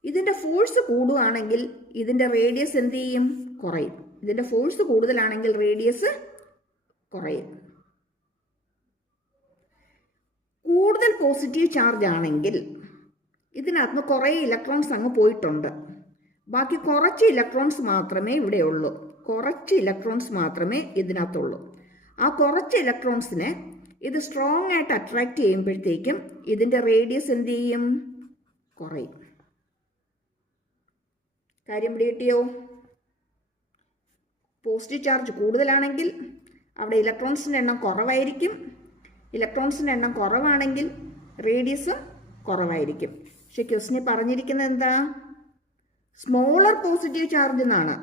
ഇതിൻ്റെ ഫോഴ്സ് കൂടുകയാണെങ്കിൽ ഇതിൻ്റെ റേഡിയസ് എന്ത് ചെയ്യും? കുറയും. ഇതിൻ്റെ ഫോഴ്സ് കൂടുതലാണെങ്കിൽ റേഡിയസ് കുറയും. കൂടുതൽ പോസിറ്റീവ് ചാർജ് ആണെങ്കിൽ ഇതിനകത്ത് കുറേ ഇലക്ട്രോൺസ് അങ്ങ് പോയിട്ടുണ്ട്. ബാക്കി കുറച്ച് ഇലക്ട്രോൺസ് മാത്രമേ ഇവിടെയുള്ളൂ. കുറച്ച് ഇലക്ട്രോൺസ് മാത്രമേ ഇതിനകത്തുള്ളൂ. ആ കുറച്ച് ഇലക്ട്രോൺസിനെ ഇത് സ്ട്രോങ് ആയിട്ട് അട്രാക്ട് ചെയ്യുമ്പോഴത്തേക്കും ഇതിൻ്റെ റേഡിയസ് എന്ത് ചെയ്യും? കുറയും. കാര്യം പിടികിട്ടിയോ? പോസിറ്റീവ് ചാർജ് കൂടുതലാണെങ്കിൽ അവിടെ ഇലക്ട്രോൺസിൻ്റെ എണ്ണം കുറവായിരിക്കും. ഇലക്ട്രോൺസിൻ്റെ എണ്ണം കുറവാണെങ്കിൽ റേഡിയസും കുറവായിരിക്കും. പക്ഷെ ക്വസ്റ്റിനെ പറഞ്ഞിരിക്കുന്നത് എന്താ? സ്മോളർ പോസിറ്റീവ് ചാർജ് എന്നാണ്,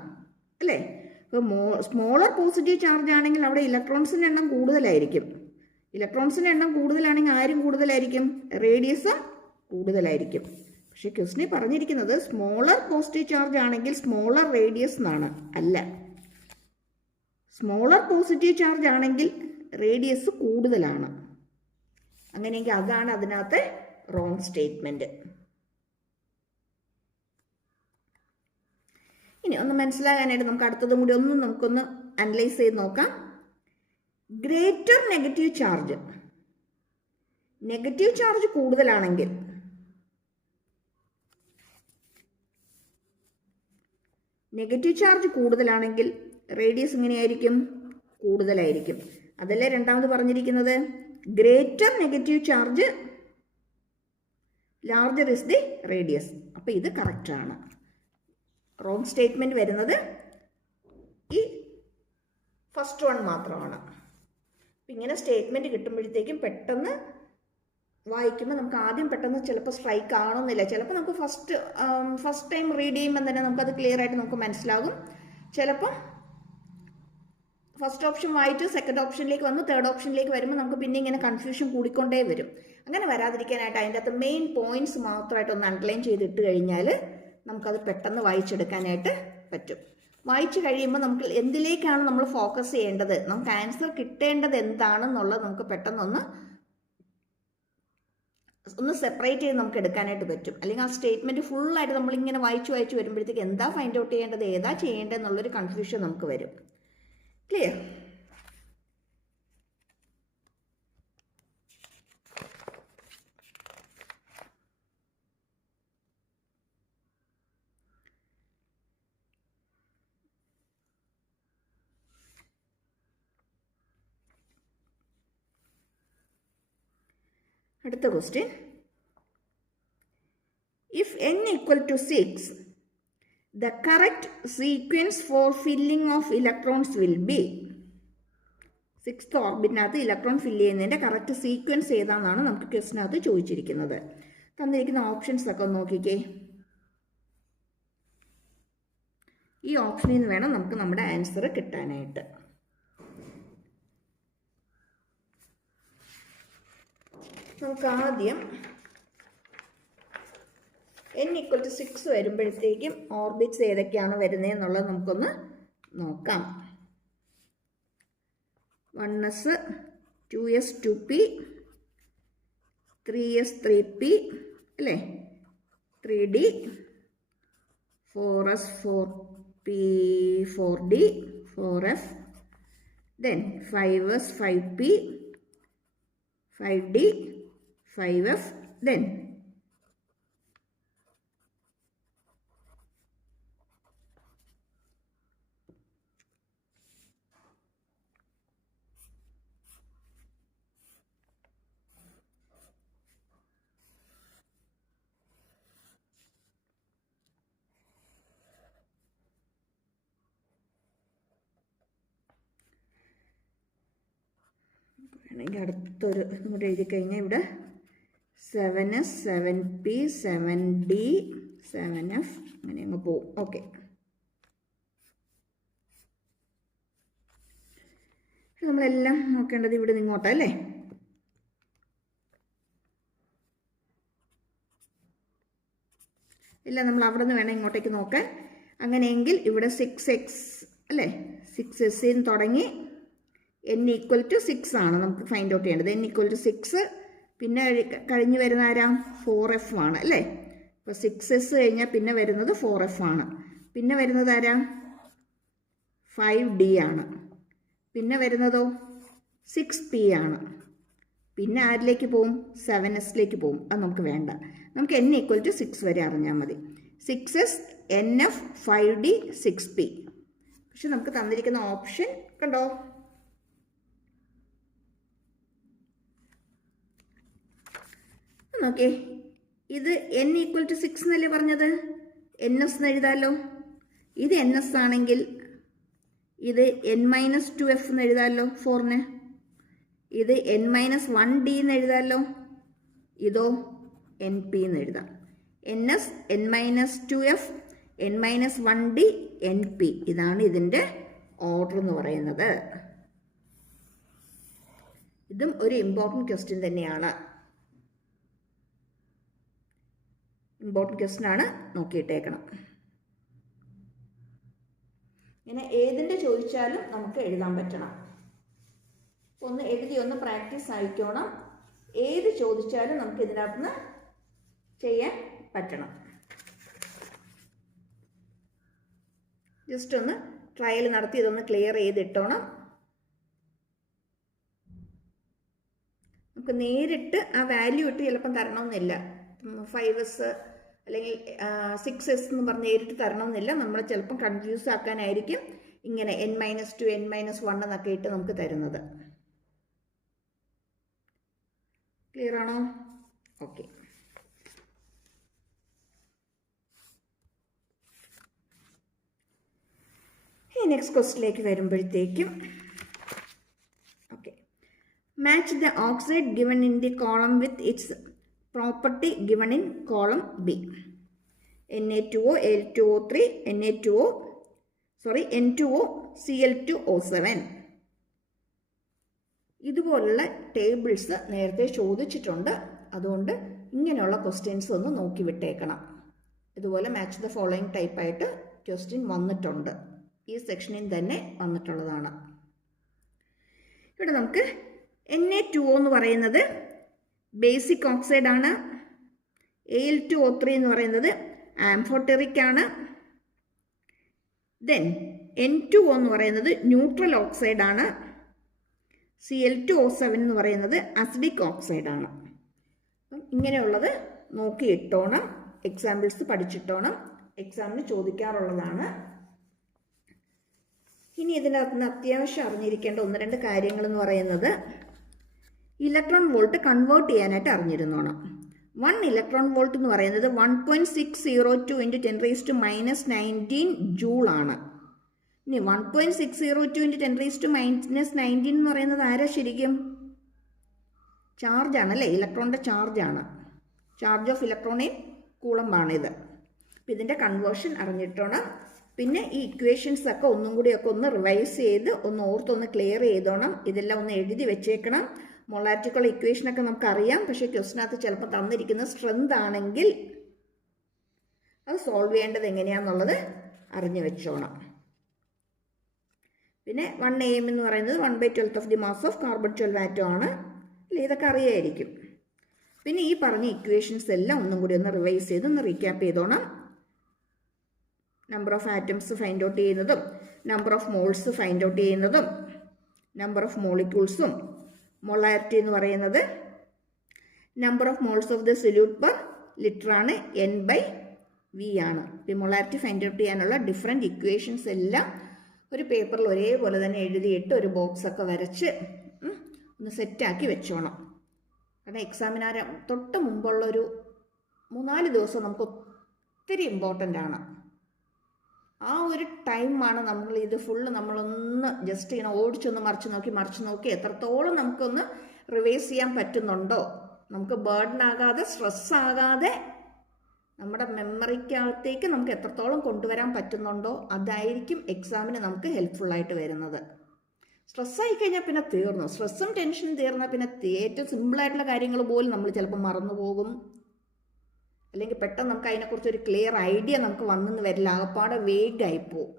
അല്ലേ? അപ്പോൾ സ്മോളർ പോസിറ്റീവ് ചാർജ് ആണെങ്കിൽ അവിടെ ഇലക്ട്രോൺസിൻ്റെ എണ്ണം കൂടുതലായിരിക്കും. ഇലക്ട്രോൺസിൻ്റെ എണ്ണം കൂടുതലാണെങ്കിൽ ആരും കൂടുതലായിരിക്കും? റേഡിയസും കൂടുതലായിരിക്കും. പക്ഷെ ക്വസ്റ്റിനെ പറഞ്ഞിരിക്കുന്നത് സ്മോളർ പോസിറ്റീവ് ചാർജ് ആണെങ്കിൽ സ്മോളർ റേഡിയസ് എന്നാണ്, അല്ല. സ്മോളർ പോസിറ്റീവ് ചാർജ് ആണെങ്കിൽ റേഡിയസ് കൂടുതലാണ്. അങ്ങനെയെങ്കിൽ അതാണ് അതിനകത്ത് റോങ് സ്റ്റേറ്റ്മെൻറ്റ്. ഇനി ഒന്ന് മനസ്സിലാകാനായിട്ട് നമുക്ക് അടുത്തതും കൂടി നമുക്കൊന്ന് അനലൈസ് ചെയ്ത് നോക്കാം. ഗ്രേറ്റർ നെഗറ്റീവ് ചാർജ് കൂടുതലാണെങ്കിൽ റേഡിയസ് എങ്ങനെയായിരിക്കും? കൂടുതലായിരിക്കും. അതല്ലേ രണ്ടാമത് പറഞ്ഞിരിക്കുന്നത്? Greater negative charge larger is the radius. അപ്പോൾ ഇത് കറക്റ്റാണ്. റോങ് സ്റ്റേറ്റ്മെൻറ്റ് വരുന്നത് ഈ ഫസ്റ്റ് വൺ മാത്രമാണ്. ഇങ്ങനെ സ്റ്റേറ്റ്മെൻറ്റ് കിട്ടുമ്പോഴത്തേക്കും പെട്ടെന്ന് വായിക്കുമ്പോൾ നമുക്ക് ആദ്യം പെട്ടെന്ന് ചിലപ്പോൾ സ്ട്രൈക്ക് ആവണമെന്നില്ല. ചിലപ്പോൾ നമുക്ക് ഫസ്റ്റ് ടൈം റീഡ് ചെയ്യുമ്പോൾ തന്നെ നമുക്കത് ക്ലിയർ ആയിട്ട് നമുക്ക് മനസ്സിലാകും. ചിലപ്പോൾ ഫസ്റ്റ് ഓപ്ഷൻ വായിച്ച് സെക്കൻഡ് ഓപ്ഷനിലേക്ക് വന്ന് തേർഡ് ഓപ്ഷനിലേക്ക് വരുമ്പോൾ നമുക്ക് പിന്നെ ഇങ്ങനെ കൺഫ്യൂഷൻ കൂടിക്കൊണ്ടേ വരും. അങ്ങനെ വരാതിരിക്കാനായിട്ട് അതിൻ്റെ അകത്ത് മെയിൻ പോയിന്റ്സ് മാത്രമായിട്ട് ഒന്ന് അണ്ടർലൈൻ ചെയ്തിട്ട് കഴിഞ്ഞാൽ നമുക്കത് പെട്ടെന്ന് വായിച്ചെടുക്കാനായിട്ട് പറ്റും. വായിച്ചു കഴിയുമ്പോൾ നമുക്ക് എന്തിലേക്കാണ് നമ്മൾ ഫോക്കസ് ചെയ്യേണ്ടത്, നമുക്ക് ആൻസർ കിട്ടേണ്ടത് എന്താണെന്നുള്ളത് നമുക്ക് പെട്ടെന്നൊന്ന് സെപ്പറേറ്റ് ചെയ്ത് നമുക്ക് എടുക്കാനായിട്ട് പറ്റും. അല്ലെങ്കിൽ ആ സ്റ്റേറ്റ്മെൻറ്റ് ഫുള്ളായിട്ട് നമ്മളിങ്ങനെ വായിച്ചു വരുമ്പോഴത്തേക്ക് എന്താ ഫൈൻഡ് ഔട്ട് ചെയ്യേണ്ടത്, ഏതാ ചെയ്യേണ്ടത് എന്നുള്ളൊരു കൺഫ്യൂഷൻ നമുക്ക് വരും. ക്ലിയർ? അടുത്ത question. If n equal to 6, the correct sequence for filling of electrons will be. 6th ഓർബിറ്റിനകത്ത് ഇലക്ട്രോൺ ഫില്ല് ചെയ്യുന്നതിൻ്റെ കറക്റ്റ് സീക്വൻസ് ഏതാണെന്നാണ് നമുക്ക് ക്വസ്റ്റിനകത്ത് ചോദിച്ചിരിക്കുന്നത്. തന്നിരിക്കുന്ന ഓപ്ഷൻസ് ഒക്കെ നോക്കിക്കേ. ഈ ഓപ്ഷനിൽ നിന്ന് വേണം നമുക്ക് നമ്മുടെ ആൻസർ കിട്ടാനായിട്ട്. നമുക്ക് ആദ്യം n equal to 6 വരുമ്പോഴത്തേക്കും ഓർബിറ്റ്സ് ഏതൊക്കെയാണ് വരുന്നതെന്നുള്ളത് നമുക്കൊന്ന് നോക്കാം. 1s 2s 2p 3s 3p അല്ലേ, 3d 4s 4p 4d 4f, then 5s 5p 5d 5f, then വേണമെങ്കിൽ അടുത്തൊരു കൂടെ എഴുതി കഴിഞ്ഞാൽ ഇവിടെ 7s 7p 7d 7f അങ്ങനെ അങ്ങ് പോവും. ഓക്കെ, നമ്മളെല്ലാം നോക്കേണ്ടത് ഇവിടെ നിങ്ങോട്ടല്ലേ. ഇല്ല, നമ്മൾ അവിടെ നിന്ന് വേണം ഇങ്ങോട്ടേക്ക് നോക്കാൻ. അങ്ങനെയെങ്കിൽ ഇവിടെ 6x അല്ലേ, 6s തുടങ്ങി n ഈക്വൽ ടു 6 ആണ് നമുക്ക് ഫൈൻഡ് ഔട്ട് ചെയ്യേണ്ടത്. n ഈക്വൽ ടു 6, പിന്നെ കഴിഞ്ഞ് വരുന്ന ആരാ, 4f ആണ് അല്ലേ. അപ്പോൾ 6s കഴിഞ്ഞാൽ പിന്നെ വരുന്നത് 4f ആണ്. പിന്നെ വരുന്നത് ആരാ, 5d ആണ്. പിന്നെ വരുന്നതോ 6p ആണ്. പിന്നെ ആരിലേക്ക് പോവും, 7sലേക്ക് പോവും. അത് നമുക്ക് വേണ്ട. നമുക്ക് n ഈക്വൽ ടു 6 വരെ അറിഞ്ഞാൽ മതി. 6s nf 5d 6p. പക്ഷെ നമുക്ക് തന്നിരിക്കുന്ന ഓപ്ഷൻ കണ്ടോ, നോക്കേ, ഇത് n ഈക്വൽ ടു 6 എന്നല്ലേ പറഞ്ഞത്, ns എന്ന് എഴുതാമല്ലോ. ഇത് ns ആണെങ്കിൽ ഇത് n-2f എന്ന് എഴുതാമല്ലോ 4ന്. ഇത് n-1d എന്ന് എഴുതാമല്ലോ. ഇതോ np എന്ന് എഴുതാം. ns n-2f n-1d np. ഇതാണ് ഇതിൻ്റെ ഓർഡർ എന്ന് പറയുന്നത്. ഇതും ഒരു ഇമ്പോർട്ടൻറ്റ് ക്വസ്റ്റ്യൻ തന്നെയാണ്. ഇമ്പോർട്ടൻറ്റ് ക്വസ്റ്റ്യൻ ആണ്, നോക്കിയിട്ടേക്കണം. ഇങ്ങനെ ഏതിൻ്റെ ചോദിച്ചാലും നമുക്ക് എഴുതാൻ പറ്റണം. ഒന്ന് എഴുതി ഒന്ന് പ്രാക്ടീസ് ആയിക്കോണം. ഏത് ചോദിച്ചാലും നമുക്ക് ഇതിനകത്ത് നിന്ന് ചെയ്യാൻ പറ്റണം. ജസ്റ്റ് ഒന്ന് ട്രയൽ നടത്തി ഇതൊന്ന് ക്ലിയർ ചെയ്തിട്ടോണം. നമുക്ക് നേരിട്ട് ആ വാല്യൂ ഇട്ട് ചിലപ്പം തരണമെന്നില്ല. 5s അല്ലെങ്കിൽ 6s എന്ന് പറഞ്ഞ് നേരിട്ട് തരണമെന്നില്ല. നമ്മൾ ചിലപ്പം കൺഫ്യൂസ് ആക്കാനായിരിക്കും ഇങ്ങനെ n-2 n-1 എന്നൊക്കെ ഇട്ട് നമുക്ക് തരുന്നത്. ക്ലിയർ ആണോ? ഓക്കെ. ഈ നെക്സ്റ്റ് ക്വസ്റ്റിലേക്ക് വരുമ്പോഴത്തേക്കും okay, match the oxide given in the column with its property given in column B. Na2O Al2O3 N2O Cl2O7. ഇതുപോലുള്ള ടേബിൾസ് നേരത്തെ ചോദിച്ചിട്ടുണ്ട്. അതുകൊണ്ട് ഇങ്ങനെയുള്ള ക്വസ്റ്റ്യൻസ് ഒന്ന് നോക്കി വിട്ടേക്കണം. ഇതുപോലെ മാച്ച് ദ ഫോളോയിങ് ടൈപ്പായിട്ട് ക്വസ്റ്റ്യൻ വന്നിട്ടുണ്ട്. ഈ സെക്ഷനിൽ തന്നെ വന്നിട്ടുള്ളതാണ്. ഇവിടെ നമുക്ക് Na2O എന്ന് പറയുന്നത് ബേസിക് ഓക്സൈഡ് ആണ്. Al2O3 എന്ന് പറയുന്നത് ആംഫോടെറിക് ആണ്. ദെൻ N2O എന്ന് പറയുന്നത് ന്യൂട്രൽ ഓക്സൈഡ് ആണ്. Cl2O7 എന്ന് പറയുന്നത് അസിഡിക് ഓക്സൈഡ് ആണ്. അപ്പം ഇങ്ങനെയുള്ളത് നോക്കിയിട്ടോണം, എക്സാമ്പിൾസ് പഠിച്ചിട്ടോണം. എക്സാമിന് ചോദിക്കാറുള്ളതാണ്. ഇനി ഇതിനകത്ത് നിന്ന് അത്യാവശ്യം അറിഞ്ഞിരിക്കേണ്ട 1-2 കാര്യങ്ങൾ എന്ന് പറയുന്നത്, ഇലക്ട്രോൺ വോൾട്ട് കൺവേർട്ട് ചെയ്യാനായിട്ട് അറിഞ്ഞിരുന്നോണം. 1 ഇലക്ട്രോൺ വോൾട്ട് എന്ന് പറയുന്നത് 1.602 × 10⁻⁻19 ജൂൾ ആണ്. ഇനി 1.602 × 10⁻⁻19 എന്ന് പറയുന്നത് ആരാ ശരിക്കും? ചാർജ് ആണല്ലേ, ഇലക്ട്രോണിൻ്റെ ചാർജാണ്. ചാർജ് ഓഫ് ഇലക്ട്രോൺ ഇൻ കൂളംബാണിത്. അപ്പം ഇതിൻ്റെ കൺവേർഷൻ അറിഞ്ഞിട്ടോണം. പിന്നെ ഈ ഇക്വേഷൻസ് ഒക്കെ ഒന്നും കൂടിയൊക്കെ ഒന്ന് റിവൈസ് ചെയ്ത് ഒന്ന് ഓർത്തൊന്ന് ക്ലിയർ ചെയ്തോണം. ഇതെല്ലാം ഒന്ന് എഴുതി വെച്ചേക്കണം. മൊളാറ്റിക്കുള്ള ഇക്വേഷനൊക്കെ നമുക്കറിയാം. പക്ഷേ ക്വസ്റ്റിനകത്ത് ചിലപ്പോൾ തന്നിരിക്കുന്ന സ്ട്രെങ്ത് ആണെങ്കിൽ അത് സോൾവ് ചെയ്യേണ്ടത് എങ്ങനെയാണെന്നുള്ളത് അറിഞ്ഞു വെച്ചോണം. പിന്നെ 1 AM എന്ന് പറയുന്നത് 1/12 of the mass of carbon 12 atom ആണ് അല്ലേ, ഇതൊക്കെ അറിയായിരിക്കും. പിന്നെ ഈ പറഞ്ഞ ഇക്വേഷൻസ് എല്ലാം ഒന്നും കൂടി ഒന്ന് റിവൈസ് ചെയ്ത് ഒന്ന് റീക്യാപ്പ് ചെയ്തോണം. Number of atoms find out ചെയ്യുന്നതും number of moles find out ചെയ്യുന്നതും നമ്പർ ഓഫ് മോളിക്യൂൾസും മൊളാരിറ്റി എന്ന് പറയുന്നത് number of moles of the solute per litre ആണ്, N/V ആണ്. ഈ മൊളാരിറ്റി ഫൈൻഡ് ഔട്ട് ചെയ്യാനുള്ള ഡിഫറെൻറ്റ് ഇക്വേഷൻസ് എല്ലാം ഒരു പേപ്പറിൽ ഒരേപോലെ തന്നെ എഴുതിയിട്ട് ഒരു ബോക്സൊക്കെ വരച്ച് ഒന്ന് സെറ്റാക്കി വെച്ചോണം. കാരണം എക്സാമിനാര തൊട്ട് മുമ്പുള്ള ഒരു 3-4 ദിവസം നമുക്ക് ഒത്തിരി ഇമ്പോർട്ടൻ്റ് ആണ്. ആ ഒരു ടൈമാണ് നമ്മൾ ഇത് ഫുള്ള് നമ്മളൊന്ന് ജസ്റ്റ് ഇങ്ങനെ ഓടിച്ചൊന്ന് മറിച്ച് നോക്കി എത്രത്തോളം നമുക്കൊന്ന് റിവൈസ് ചെയ്യാൻ പറ്റുന്നുണ്ടോ നമുക്ക് ബേർഡൻ ആകാതെ, സ്ട്രെസ് ആകാതെ നമ്മുടെ മെമ്മറിക്കകത്തേക്ക് നമുക്ക് എത്രത്തോളം കൊണ്ടുവരാൻ പറ്റുന്നുണ്ടോ അതായിരിക്കും എക്സാമിന് നമുക്ക് ഹെൽപ്ഫുള്ളായിട്ട് വരുന്നത്. സ്ട്രെസ്സായി കഴിഞ്ഞാൽ പിന്നെ തീർന്നു. സ്ട്രെസ്സും ടെൻഷനും തീർന്നാൽ പിന്നെ ഏറ്റവും സിമ്പിളായിട്ടുള്ള കാര്യങ്ങൾ പോലും നമ്മൾ ചിലപ്പോൾ മറന്നു പോകും. അല്ലെങ്കിൽ പെട്ടെന്ന് നമുക്ക് അതിനെക്കുറിച്ച് ഒരു ക്ലിയർ ഐഡിയ നമുക്ക് വന്നെന്ന് വരില്ല, ആകപ്പാടെ വേഗായിപ്പോവും.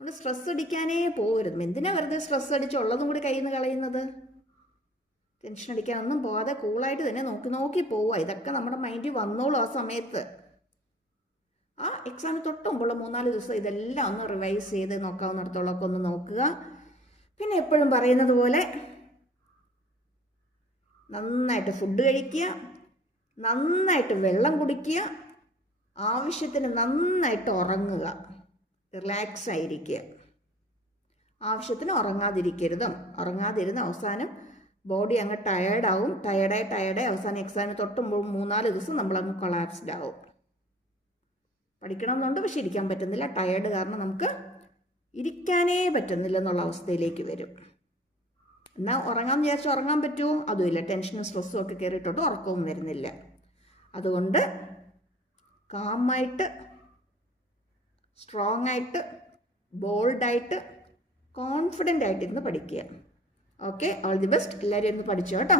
അതുകൊണ്ട് സ്ട്രെസ് അടിക്കാനേ പോകരുത്. എന്തിനാ വെറുതെ സ്ട്രെസ് അടിച്ചുള്ളതും കൂടി കയ്യിൽ നിന്ന് കളയുന്നത്? ടെൻഷൻ അടിക്കാനൊന്നും പോകാതെ കൂളായിട്ട് തന്നെ നോക്കി പോവുക. ഇതൊക്കെ നമ്മുടെ മൈൻഡിൽ വന്നോളൂ ആ സമയത്ത്. ആ എക്സാമിന് തൊട്ട് മുമ്പുള്ള 3-4 ദിവസം ഇതെല്ലാം ഒന്ന് റിവൈസ് ചെയ്ത് നോക്കാവുന്നിടത്തോളമൊക്കെ ഒന്ന് നോക്കുക. പിന്നെ എപ്പോഴും പറയുന്നത് പോലെ നന്നായിട്ട് ഫുഡ് കഴിക്കുക, നന്നായിട്ട് വെള്ളം കുടിക്കുക, ആവശ്യത്തിന് നന്നായിട്ട് ഉറങ്ങുക, റിലാക്സ് ആയിരിക്കുക. ആവശ്യത്തിന് ഉറങ്ങാതിരുന്ന് അവസാനം ബോഡി അങ്ങ് ടയേർഡാവും. ടയേർഡായി അവസാനം എക്സാമിന് തൊട്ട് 3-4 ദിവസം നമ്മളങ്ങ് കൊളാപ്സ്ഡ് ആവും. പഠിക്കണം എന്നുണ്ട്, പക്ഷെ ഇരിക്കാൻ പറ്റുന്നില്ല. ടയേർഡ് കാരണം നമുക്ക് ഇരിക്കാനേ പറ്റുന്നില്ല എന്നുള്ള അവസ്ഥയിലേക്ക് വരും. എന്നാൽ ഉറങ്ങാമെന്ന് വിചാരിച്ചാൽ ഉറങ്ങാൻ പറ്റുമോ? അതുമില്ല. ടെൻഷനും സ്ട്രെസ്സും ഒക്കെ കയറിയിട്ടോട്ട് ഉറക്കവും വരുന്നില്ല. അതുകൊണ്ട് കാമായിട്ട്, സ്ട്രോങ് ആയിട്ട്, ബോൾഡായിട്ട്, കോൺഫിഡൻ്റ് ആയിട്ടിരുന്ന് പഠിക്കുക. Okay, all the best. എല്ലാവരും ഒന്ന് പഠിച്ചോ കേട്ടോ.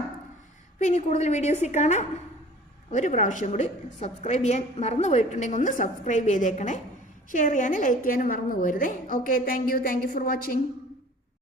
അപ്പോൾ ഇനി കൂടുതൽ വീഡിയോസിൽ കാണാം. ഒരു പ്രാവശ്യം കൂടി സബ്സ്ക്രൈബ് ചെയ്യാൻ മറന്നു പോയിട്ടുണ്ടെങ്കിൽ ഒന്ന് സബ്സ്ക്രൈബ് ചെയ്തേക്കണേ. ഷെയർ ചെയ്യാനും ലൈക്ക് ചെയ്യാനും മറന്നു പോരുതേ. Okay, thank you for watching.